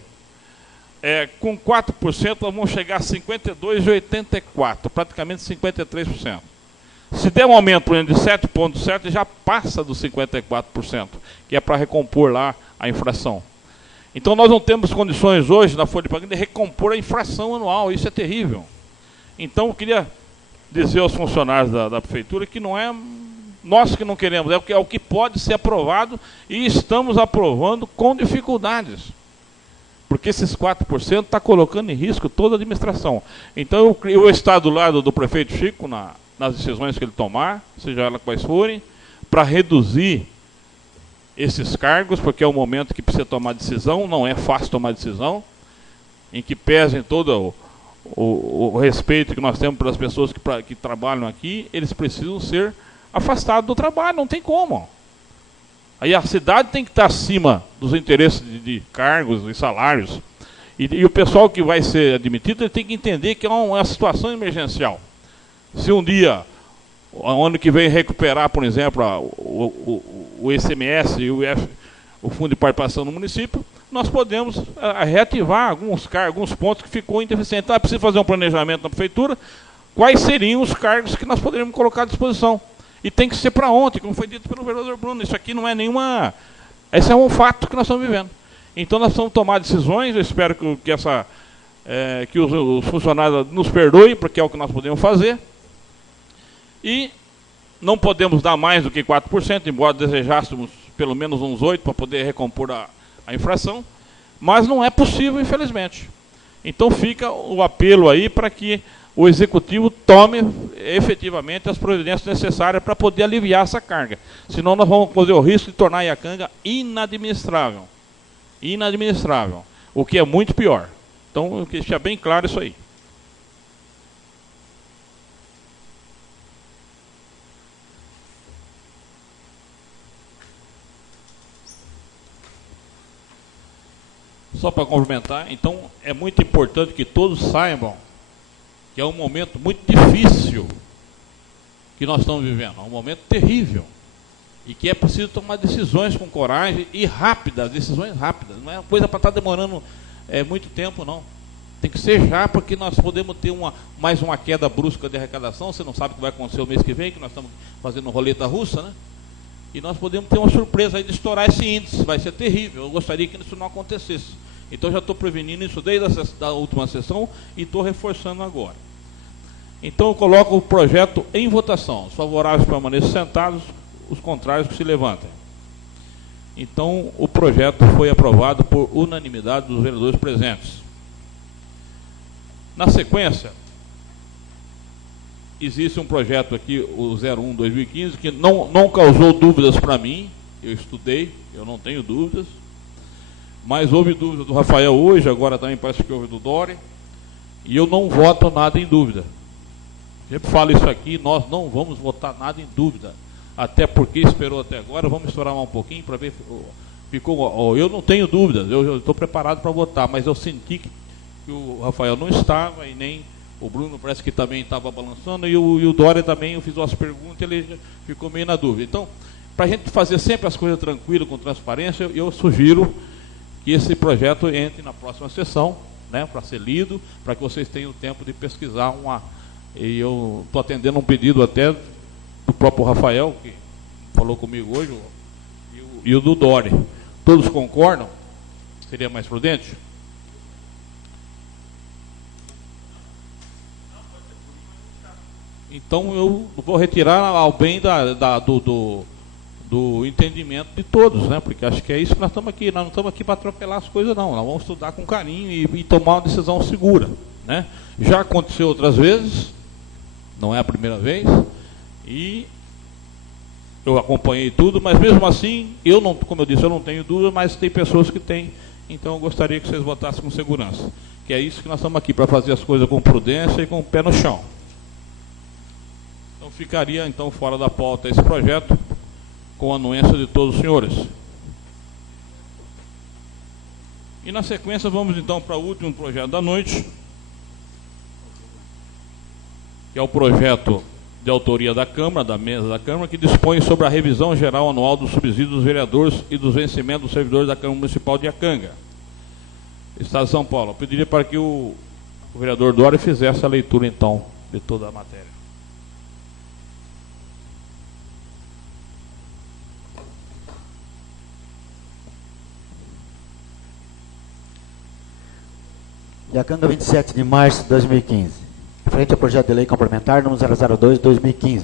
com 4% nós vamos chegar a 52,84%, praticamente 53%. Se der um aumento de 7,7%, já passa dos 54%, que é para recompor lá a inflação. Então nós não temos condições hoje na folha de pagamento de recompor a inflação anual, isso é terrível. Então eu queria dizer aos funcionários da prefeitura que não é nós que não queremos, é o que pode ser aprovado e estamos aprovando com dificuldades. Porque esses 4% está colocando em risco toda a administração. Então eu vou estar do lado do prefeito Chico nas decisões que ele tomar, seja ela quais forem, para reduzir esses cargos, porque é o momento que precisa tomar decisão, não é fácil tomar decisão, em que pesem todo o respeito que nós temos pelas pessoas que trabalham aqui, eles precisam ser afastados do trabalho, não tem como. Aí a cidade tem que estar acima dos interesses de cargos e salários. E o pessoal que vai ser admitido ele tem que entender que é uma situação emergencial. Se um dia, o ano que vem, recuperar, por exemplo, o ICMS e o Fundo de Participação no município, nós podemos reativar alguns pontos que ficou indeficiente. Então é preciso fazer um planejamento na prefeitura, quais seriam os cargos que nós poderíamos colocar à disposição. E tem que ser para ontem, como foi dito pelo vereador Bruno. Isso aqui não é nenhuma... Esse é um fato que nós estamos vivendo. Então nós vamos tomar decisões, eu espero que os funcionários nos perdoem, porque é o que nós podemos fazer. E não podemos dar mais do que 4%, embora desejássemos pelo menos uns 8% para poder recompor a inflação. Mas não é possível, infelizmente. Então fica o apelo aí para que o Executivo tome efetivamente as providências necessárias para poder aliviar essa carga. Senão nós vamos correr o risco de tornar a Iacanga inadministrável. Inadministrável. O que é muito pior. Então, que deixar bem claro isso aí. Só para complementar, então é muito importante que todos saibam que é um momento muito difícil que nós estamos vivendo, é um momento terrível, e que é preciso tomar decisões com coragem e rápidas, decisões rápidas, não é coisa para estar demorando muito tempo, não. Tem que ser já, porque nós podemos ter mais uma queda brusca de arrecadação, você não sabe o que vai acontecer o mês que vem, que nós estamos fazendo roleta russa, né? E nós podemos ter uma surpresa aí de estourar esse índice, vai ser terrível, eu gostaria que isso não acontecesse. Então já estou prevenindo isso desde a última sessão e estou reforçando agora. Então eu coloco o projeto em votação. Os favoráveis permaneçam sentados, os contrários que se levantem. Então o projeto foi aprovado por unanimidade dos vereadores presentes. Na sequência, existe um projeto aqui, o 01/2015, que não causou dúvidas para mim, eu estudei, eu não tenho dúvidas, mas houve dúvida do Rafael hoje, agora também parece que houve do Dori, e eu não voto nada em dúvida. Sempre falo isso aqui, nós não vamos votar nada em dúvida, até porque esperou até agora, vamos estourar um pouquinho para ver, eu não tenho dúvidas, eu estou preparado para votar, mas eu senti que o Rafael não estava, e nem o Bruno parece que também estava balançando, e o Dória também, eu fiz umas perguntas, ele ficou meio na dúvida. Então, para a gente fazer sempre as coisas tranquilas, com transparência, eu sugiro que esse projeto entre na próxima sessão, né, para ser lido, para que vocês tenham tempo de pesquisar E eu estou atendendo um pedido até do próprio Rafael, que falou comigo hoje, e o do Dória. Todos concordam? Seria mais prudente? Então eu vou retirar ao bem do entendimento de todos, né? Porque acho que é isso que nós estamos aqui. Nós não estamos aqui para atropelar as coisas, não. Nós vamos estudar com carinho e tomar uma decisão segura, né? Já aconteceu outras vezes, não é a primeira vez, e eu acompanhei tudo, mas mesmo assim, como eu disse, eu não tenho dúvida, mas tem pessoas que têm, então eu gostaria que vocês votassem com segurança. Que é isso que nós estamos aqui, para fazer as coisas com prudência e com o pé no chão. Então Então ficaria então fora da pauta esse projeto, com a anuência de todos os senhores. E na sequência vamos então para o último projeto da noite, que é o projeto de autoria da Câmara, da mesa da Câmara, que dispõe sobre a revisão geral anual dos subsídios dos vereadores e dos vencimentos dos servidores da Câmara Municipal de Iacanga, Estado de São Paulo. Eu pediria para que o vereador Dória fizesse a leitura então de toda a matéria. Iacanga, 27 de março de 2015. Frente ao projeto de lei complementar número 002/2015.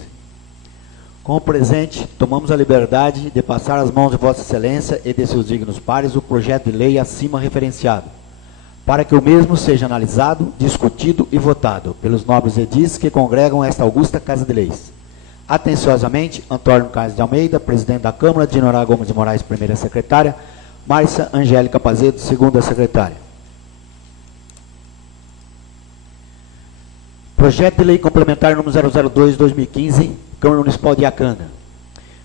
Com o presente, tomamos a liberdade de passar às mãos de Vossa Excelência e de seus dignos pares o projeto de lei acima referenciado, para que o mesmo seja analisado, discutido e votado pelos nobres edis que congregam esta augusta Casa de Leis. Atenciosamente, Antônio Carlos de Almeida, presidente da Câmara, Dinorá Gomes de Moraes, primeira secretária, Márcia Angélica Pazeto, segunda secretária. Projeto de lei complementar número 002/2015, Câmara Municipal de Iacanga.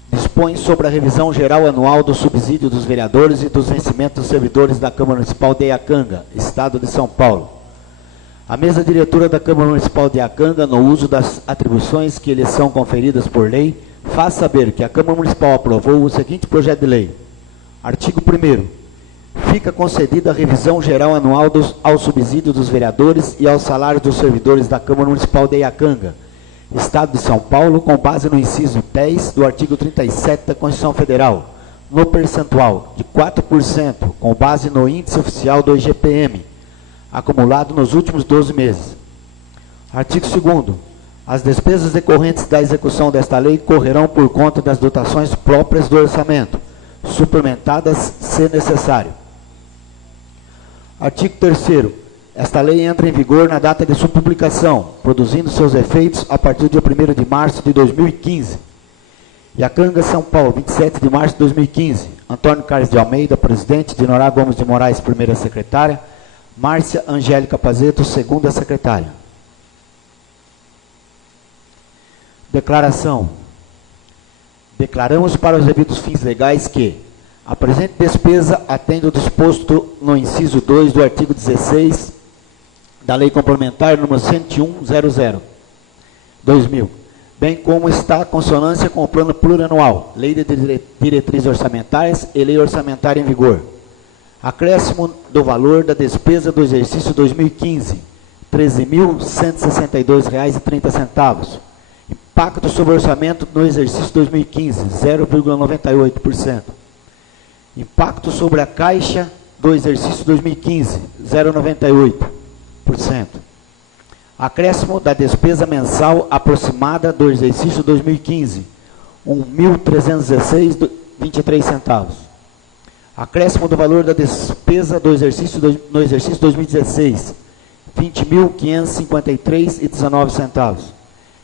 Dispõe sobre a revisão geral anual do subsídio dos vereadores e dos vencimentos dos servidores da Câmara Municipal de Iacanga, Estado de São Paulo. A mesa diretora da Câmara Municipal de Iacanga, no uso das atribuições que lhes são conferidas por lei, faz saber que a Câmara Municipal aprovou o seguinte projeto de lei. Artigo 1º. Fica concedida a revisão geral anual ao subsídio dos vereadores e aos salários dos servidores da Câmara Municipal de Iacanga, Estado de São Paulo, com base no inciso 10 do artigo 37 da Constituição Federal, no percentual de 4%, com base no índice oficial do IGPM, acumulado nos últimos 12 meses. Artigo 2º. As despesas decorrentes da execução desta lei correrão por conta das dotações próprias do orçamento, suplementadas se necessário. Artigo 3º. Esta lei entra em vigor na data de sua publicação, produzindo seus efeitos a partir do dia 1º de março de 2015. Iacanga, São Paulo, 27 de março de 2015. Antônio Carlos de Almeida, presidente. Dinorá Gomes de Moraes, primeira secretária. Márcia Angélica Pazeto, segunda secretária. Declaração. Declaramos para os devidos fins legais que a presente despesa atende ao disposto no inciso 2 do artigo 16 da Lei Complementar número 101/00/2000, bem como está em consonância com o Plano Plurianual, Lei de Diretrizes Orçamentárias e Lei Orçamentária em vigor. Acréscimo do valor da despesa do exercício 2015, R$ 13.162,30. Impacto sobre o orçamento no exercício 2015, 0,98%. Impacto sobre a caixa do exercício 2015, 0,98%. Acréscimo da despesa mensal aproximada do exercício 2015, R$ 1.316,23. Acréscimo do valor da despesa do exercício no exercício 2016, R$ 20.553,19.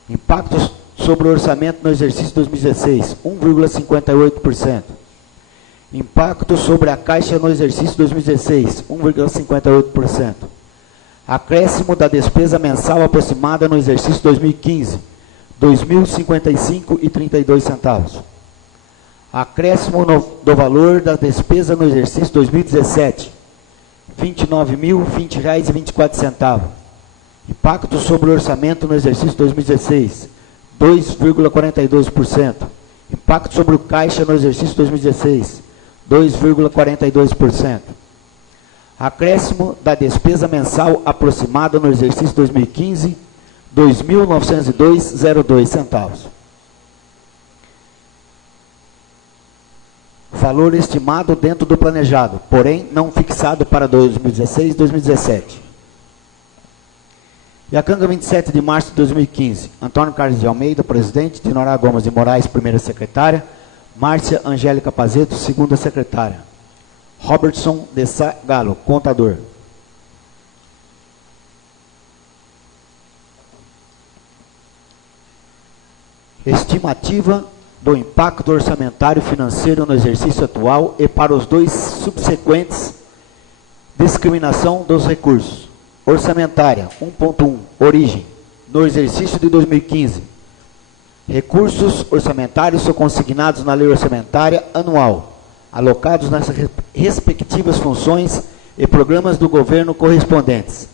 Impacto sobre o orçamento no exercício 2016, 1,58%. Impacto sobre a caixa no exercício 2016, 1,58%. Acréscimo da despesa mensal aproximada no exercício 2015, R$ 2.055,32. Acréscimo do valor da despesa no exercício 2017, R$ 29.020,24. Impacto sobre o orçamento no exercício 2016, 2,42%. Impacto sobre o caixa no exercício 2016, 2,42%. Acréscimo da despesa mensal aproximada no exercício 2015, R$ 2.902,02. Valor estimado dentro do planejado, porém não fixado para 2016 e 2017. Iacanga, 27 de março de 2015. Antônio Carlos de Almeida, presidente. Dinorá Gomes de Moraes, primeira secretária. Márcia Angélica Pazeto, segunda secretária. Robertson de Sá Galo, contador. Estimativa do impacto orçamentário financeiro no exercício atual e para os dois subsequentes. Discriminação dos recursos. Orçamentária, 1.1, origem. No exercício de 2015, Recursos orçamentários são consignados na lei orçamentária anual, alocados nas respectivas funções e programas do governo correspondentes.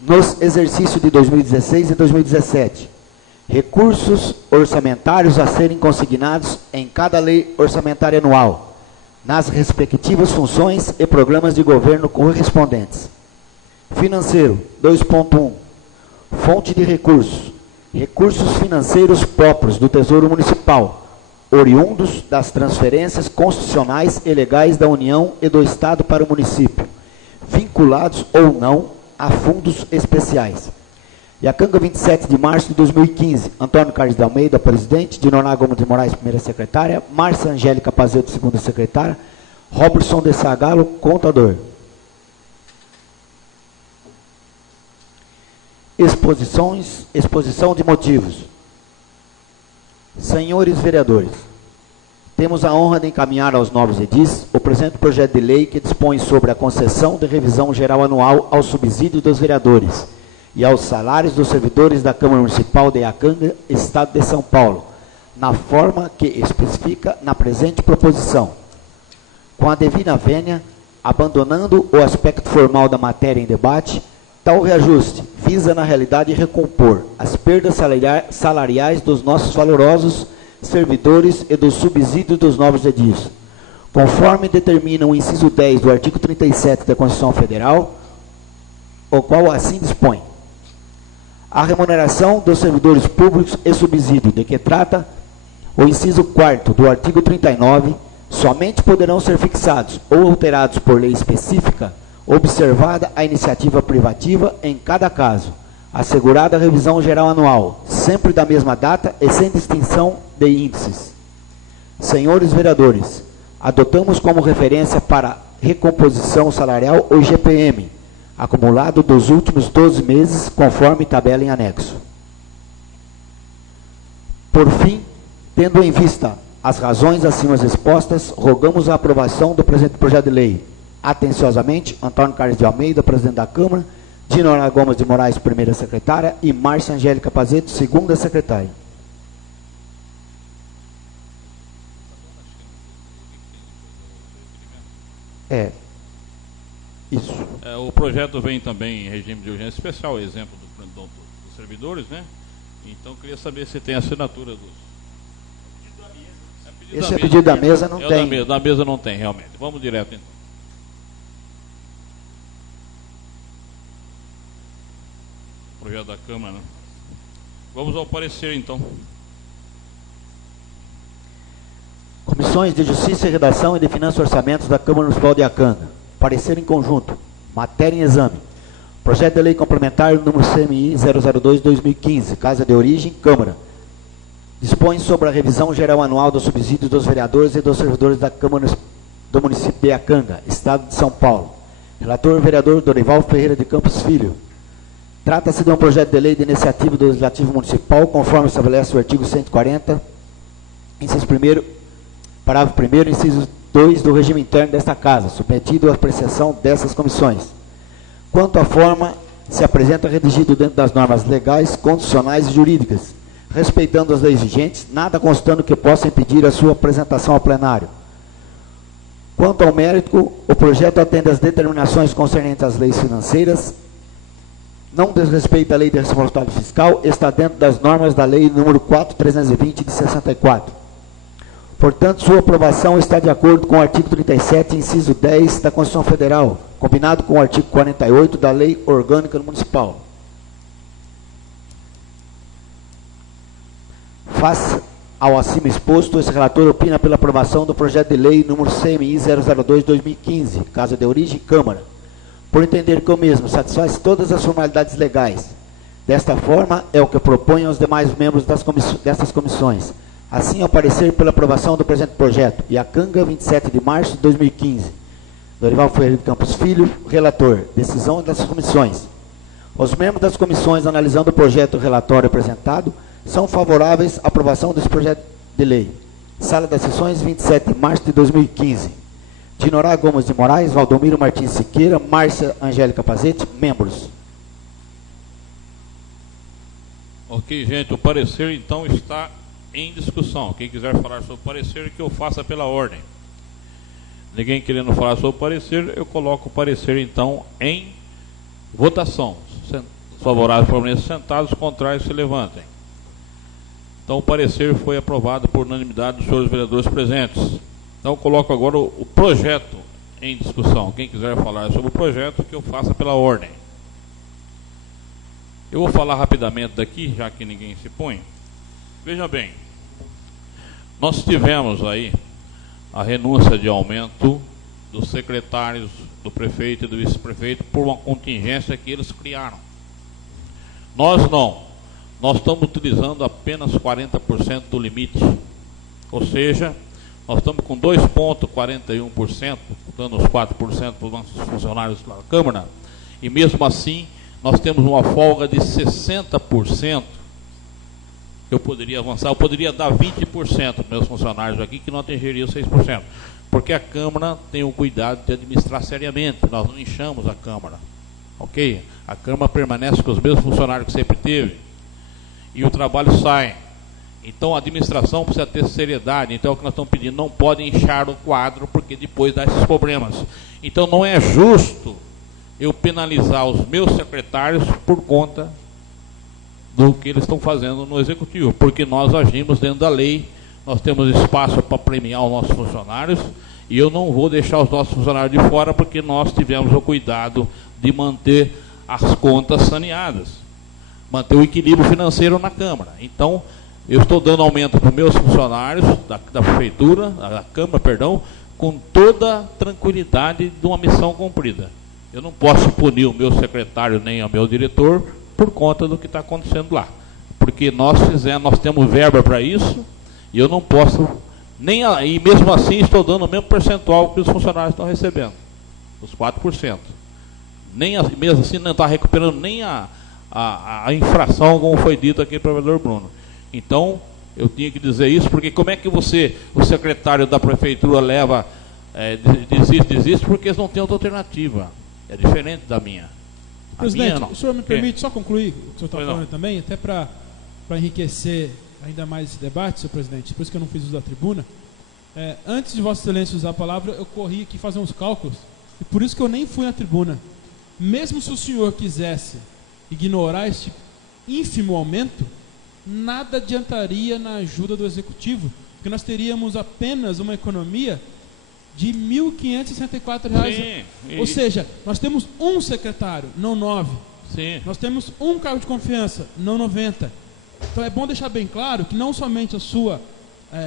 Nos exercícios de 2016 e 2017, recursos orçamentários a serem consignados em cada lei orçamentária anual, nas respectivas funções e programas de governo correspondentes. Financeiro, 2.1. Fonte de recursos. Recursos financeiros próprios do Tesouro Municipal, oriundos das transferências constitucionais e legais da União e do Estado para o município, vinculados ou não a fundos especiais. Iacanga, 27 de março de 2015, Antônio Carlos de Almeida, presidente, Dinorá Gomes de Moraes, primeira secretária, Márcia Angélica Pazeto, segunda secretária, Robertson de Sagalo, contador. Exposição de motivos. Senhores vereadores, temos a honra de encaminhar aos novos edis o presente projeto de lei que dispõe sobre a concessão de revisão geral anual ao subsídio dos vereadores e aos salários dos servidores da Câmara Municipal de Iacanga, Estado de São Paulo, na forma que especifica na presente proposição. Com a devida vênia, abandonando o aspecto formal da matéria em debate, tal reajuste visa, na realidade, recompor as perdas salariais dos nossos valorosos servidores e dos subsídios dos novos edis, conforme determina o inciso 10 do artigo 37 da Constituição Federal, o qual assim dispõe. A remuneração dos servidores públicos e subsídio de que trata o inciso 4º do artigo 39 somente poderão ser fixados ou alterados por lei específica, observada a iniciativa privativa em cada caso, assegurada a revisão geral anual, sempre da mesma data e sem distinção de índices. Senhores vereadores, adotamos como referência para recomposição salarial o IGPM, acumulado dos últimos 12 meses, conforme tabela em anexo. Por fim, tendo em vista as razões acima expostas, rogamos a aprovação do presente projeto de lei. Atenciosamente, Antônio Carlos de Almeida, presidente da Câmara, Dinorá Gomes de Moraes, primeira secretária, e Márcia Angélica Pazeto, segunda secretária. Isso. O projeto vem também em regime de urgência especial, exemplo dos servidores, né? Então, queria saber se tem assinatura dos... Esse é pedido da mesa, não tem. Da mesa não tem, realmente. Vamos direto, então. Projeto da Câmara, né? Vamos ao parecer, então. Comissões de Justiça e Redação e de Finanças e Orçamentos da Câmara Municipal de Iacanga. Parecer em conjunto. Matéria em exame. Projeto de Lei Complementar número CMI 002/2015, Casa de Origem, Câmara. Dispõe sobre a revisão geral anual dos subsídios dos vereadores e dos servidores da Câmara do município de Iacanga, Estado de São Paulo. Relator, vereador Dorival Ferreira de Campos Filho. Trata-se de um projeto de lei de iniciativa do Legislativo Municipal, conforme estabelece o artigo 140, inciso 1º, parágrafo 1º, inciso 2 do regime interno desta Casa, submetido à apreciação dessas comissões. Quanto à forma, se apresenta redigido dentro das normas legais, constitucionais e jurídicas, respeitando as leis vigentes, nada constando que possa impedir a sua apresentação ao plenário. Quanto ao mérito, o projeto atende às determinações concernentes às leis financeiras, não desrespeita a lei de responsabilidade fiscal, está dentro das normas da lei número 4.320 de 64. Portanto, sua aprovação está de acordo com o artigo 37, inciso 10 da Constituição Federal, combinado com o artigo 48 da Lei Orgânica Municipal. Face ao acima exposto, esse relator opina pela aprovação do projeto de lei número CMI 002/2015, Casa de Origem, Câmara, por entender que o mesmo satisfaz todas as formalidades legais. Desta forma, é o que propõe aos demais membros dessas comissões. Assim, ao parecer pela aprovação do presente projeto, Iacanga, 27 de março de 2015. Dorival Ferreira de Campos Filho, relator. Decisão das comissões. Os membros das comissões, analisando o projeto e o relatório apresentado, são favoráveis à aprovação desse projeto de lei. Sala das Sessões, 27 de março de 2015. Dinorá Gomes de Moraes, Valdomiro Martins Siqueira, Márcia Angélica Pazetti, membros. Ok, gente, o parecer então está em discussão. Quem quiser falar sobre o parecer, que eu faça pela ordem. Ninguém querendo falar sobre o parecer, eu coloco o parecer, então, em votação. Os favoráveis permaneçam sentados, os contrários se levantem. Então, o parecer foi aprovado por unanimidade dos senhores vereadores presentes. Então, eu coloco agora o projeto em discussão. Quem quiser falar sobre o projeto, que eu faça pela ordem. Eu vou falar rapidamente daqui, já que ninguém se põe. Veja bem, nós tivemos aí a renúncia de aumento dos secretários, do prefeito e do vice-prefeito por uma contingência que eles criaram. Nós não. Nós estamos utilizando apenas 40% do limite. Ou seja, nós estamos com 2,41%, dando os 4% para os nossos funcionários da Câmara, e mesmo assim nós temos uma folga de 60%. Eu poderia avançar, eu poderia dar 20% para meus funcionários aqui, que não atingiria os 6%. Porque a Câmara tem o cuidado de administrar seriamente, nós não inchamos a Câmara. Ok? A Câmara permanece com os mesmos funcionários que sempre teve. E o trabalho sai. Então a administração precisa ter seriedade. Então é o que nós estamos pedindo, não pode inchar o quadro, porque depois dá esses problemas. Então não é justo eu penalizar os meus secretários por conta do que eles estão fazendo no Executivo, porque nós agimos dentro da lei, nós temos espaço para premiar os nossos funcionários, e eu não vou deixar os nossos funcionários de fora, porque nós tivemos o cuidado de manter as contas saneadas, manter o equilíbrio financeiro na Câmara. Então, eu estou dando aumento para os meus funcionários da Prefeitura, da Câmara, perdão, com toda a tranquilidade de uma missão cumprida. Eu não posso punir o meu secretário nem o meu diretor por conta do que está acontecendo lá. Porque nós temos verba para isso, e eu não posso, e mesmo assim estou dando o mesmo percentual que os funcionários estão recebendo, os 4%. Mesmo assim não está recuperando nem a infração, como foi dito aqui pelo vereador Bruno. Então, eu tinha que dizer isso, porque como é que o secretário da prefeitura desiste, porque eles não têm outra alternativa. É diferente da minha. Presidente, o senhor me permite só concluir o que o senhor está falando também, até para enriquecer ainda mais esse debate, senhor presidente, por isso que eu não fiz uso da tribuna. Antes de Vossa Excelência usar a palavra, eu corri aqui fazer uns cálculos, e por isso que eu nem fui na tribuna. Mesmo se o senhor quisesse ignorar esse ínfimo aumento, nada adiantaria na ajuda do Executivo, porque nós teríamos apenas uma economia de R$ 1.564. Sim, ou seja, nós temos um secretário, não 9. Sim. Nós temos um cargo de confiança, não 90. Então é bom deixar bem claro que não somente a sua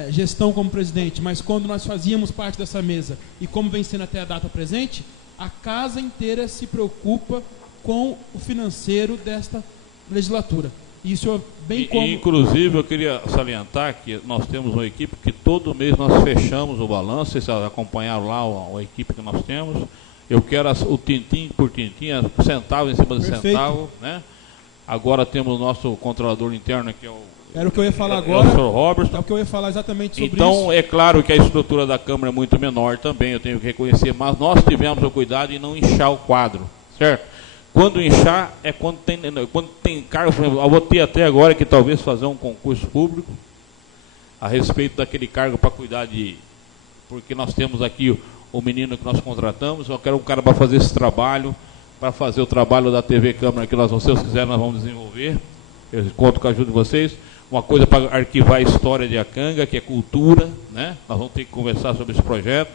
gestão como presidente, mas quando nós fazíamos parte dessa mesa e como vem sendo até a data presente, a casa inteira se preocupa com o financeiro desta legislatura. E o senhor, bem como... Inclusive, eu queria salientar que nós temos uma equipe que todo mês nós fechamos o balanço, vocês acompanharam lá a equipe que nós temos. Eu quero o tintim por tintim, centavo em cima de centavo, né? Agora temos o nosso controlador interno, que é o... Era o que eu ia falar agora. É o Sr. Robertson. É o que eu ia falar exatamente sobre isso. Então, é claro que a estrutura da Câmara é muito menor também, eu tenho que reconhecer, mas nós tivemos o cuidado de não inchar o quadro, certo? Quando inchar é quando tem cargo. Eu vou ter até agora que talvez fazer um concurso público a respeito daquele cargo para cuidar de... Porque nós temos aqui o menino que nós contratamos, eu quero um cara para fazer esse trabalho, para fazer o trabalho da TV Câmara que nós, se vocês quiserem, nós vamos desenvolver. Eu conto com a ajuda de vocês. Uma coisa para arquivar a história de Acanga, que é cultura, né? Nós vamos ter que conversar sobre esse projeto.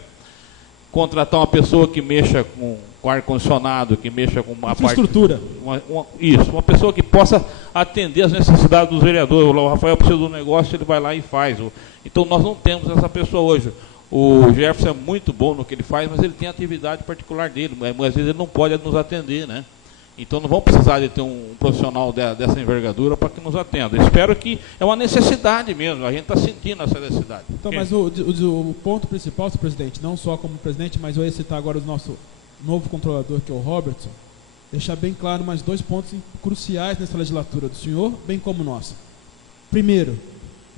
Contratar uma pessoa que mexa com ar-condicionado, que mexa com uma infraestrutura. Isso, uma pessoa que possa atender as necessidades dos vereadores. O Rafael precisa do negócio, ele vai lá e faz. Então nós não temos essa pessoa hoje. O Jefferson é muito bom no que ele faz, mas ele tem a atividade particular dele, mas às vezes ele não pode nos atender, né? Então não vamos precisar de ter um profissional dessa envergadura para que nos atenda. Espero que é uma necessidade mesmo, a gente está sentindo essa necessidade. Então, mas o ponto principal, senhor presidente, não só como presidente, mas eu ia citar agora o nosso novo controlador, que é o Robertson, deixar bem claro mais 2 pontos cruciais nessa legislatura do senhor, bem como nossa. Primeiro,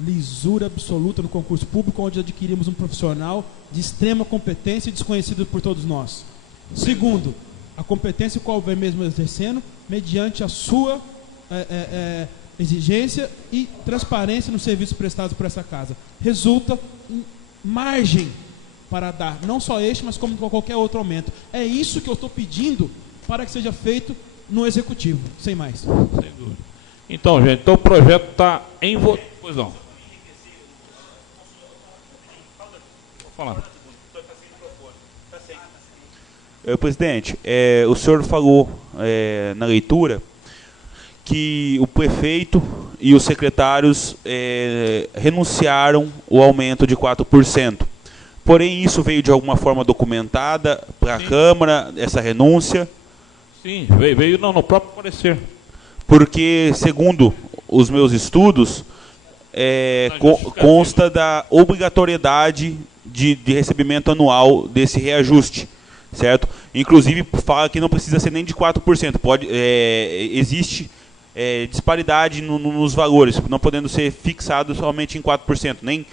lisura absoluta no concurso público, onde adquirimos um profissional de extrema competência e desconhecido por todos nós. Segundo, a competência qual vem mesmo exercendo, mediante a sua exigência e transparência nos serviços prestados por essa casa. Resulta em margem para dar, não só este, mas como qualquer outro aumento. É isso que eu estou pedindo para que seja feito no Executivo, sem mais. Sem dúvida. Então, gente, então o projeto está em votação. Pois não. Vou falar. Presidente, o senhor falou na leitura que o prefeito e os secretários renunciaram ao aumento de 4%. Porém, isso veio de alguma forma documentada para a Câmara, essa renúncia? Sim, veio no próprio parecer. Porque, segundo os meus estudos, consta da obrigatoriedade de recebimento anual desse reajuste, certo? Inclusive, fala que não precisa ser nem de 4%. Existe disparidade nos valores, não podendo ser fixado somente em 4%, nem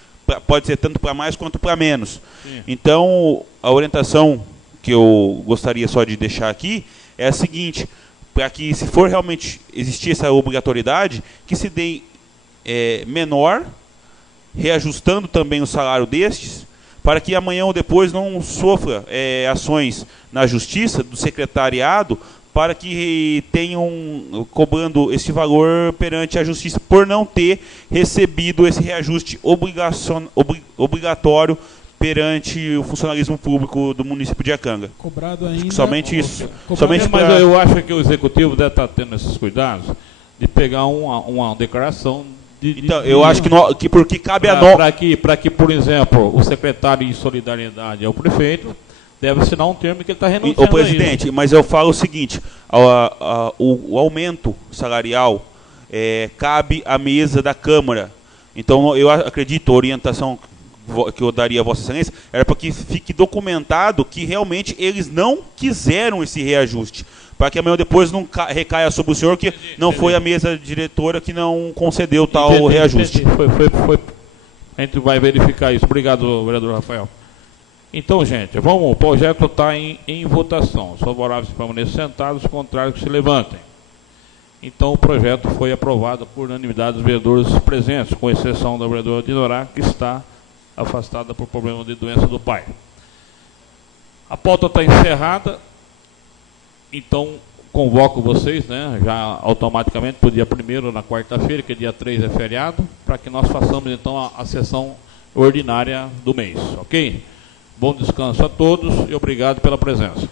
pode ser tanto para mais quanto para menos. Sim. Então, a orientação que eu gostaria só de deixar aqui é a seguinte: para que, se for realmente existir essa obrigatoriedade, que se dê menor, reajustando também o salário destes, para que amanhã ou depois não sofra ações na justiça, do secretariado, para que tenham cobrando esse valor perante a justiça, por não ter recebido esse reajuste obrigatório perante o funcionalismo público do município de Iacanga. Cobrado ainda. Somente isso. Somente mas eu acho que o Executivo deve estar tendo esses cuidados de pegar uma declaração então, eu acho que porque cabe a nós... Para que, por exemplo, o secretário de Solidariedade ao prefeito deve assinar um termo que ele está renunciando. O presidente, mas eu falo o seguinte: o aumento salarial cabe à mesa da Câmara. Então, eu acredito, a orientação que eu daria a Vossa Excelência era para que fique documentado que realmente eles não quiseram esse reajuste, para que amanhã ou depois não recaia sobre o senhor que não foi a mesa diretora que não concedeu tal reajuste. A gente vai verificar isso. Obrigado, vereador Rafael. Então, gente, o projeto está em votação. Os favoráveis permaneçam sentados, os contrários que se levantem. Então, o projeto foi aprovado por unanimidade dos vereadores presentes, com exceção da vereadora Dinorá, que está afastada por problema de doença do pai. A pauta está encerrada. Então, convoco vocês, né, já automaticamente para o dia 1º, na quarta-feira, que dia 3 é feriado, para que nós façamos, então, a sessão ordinária do mês, ok? Bom descanso a todos e obrigado pela presença.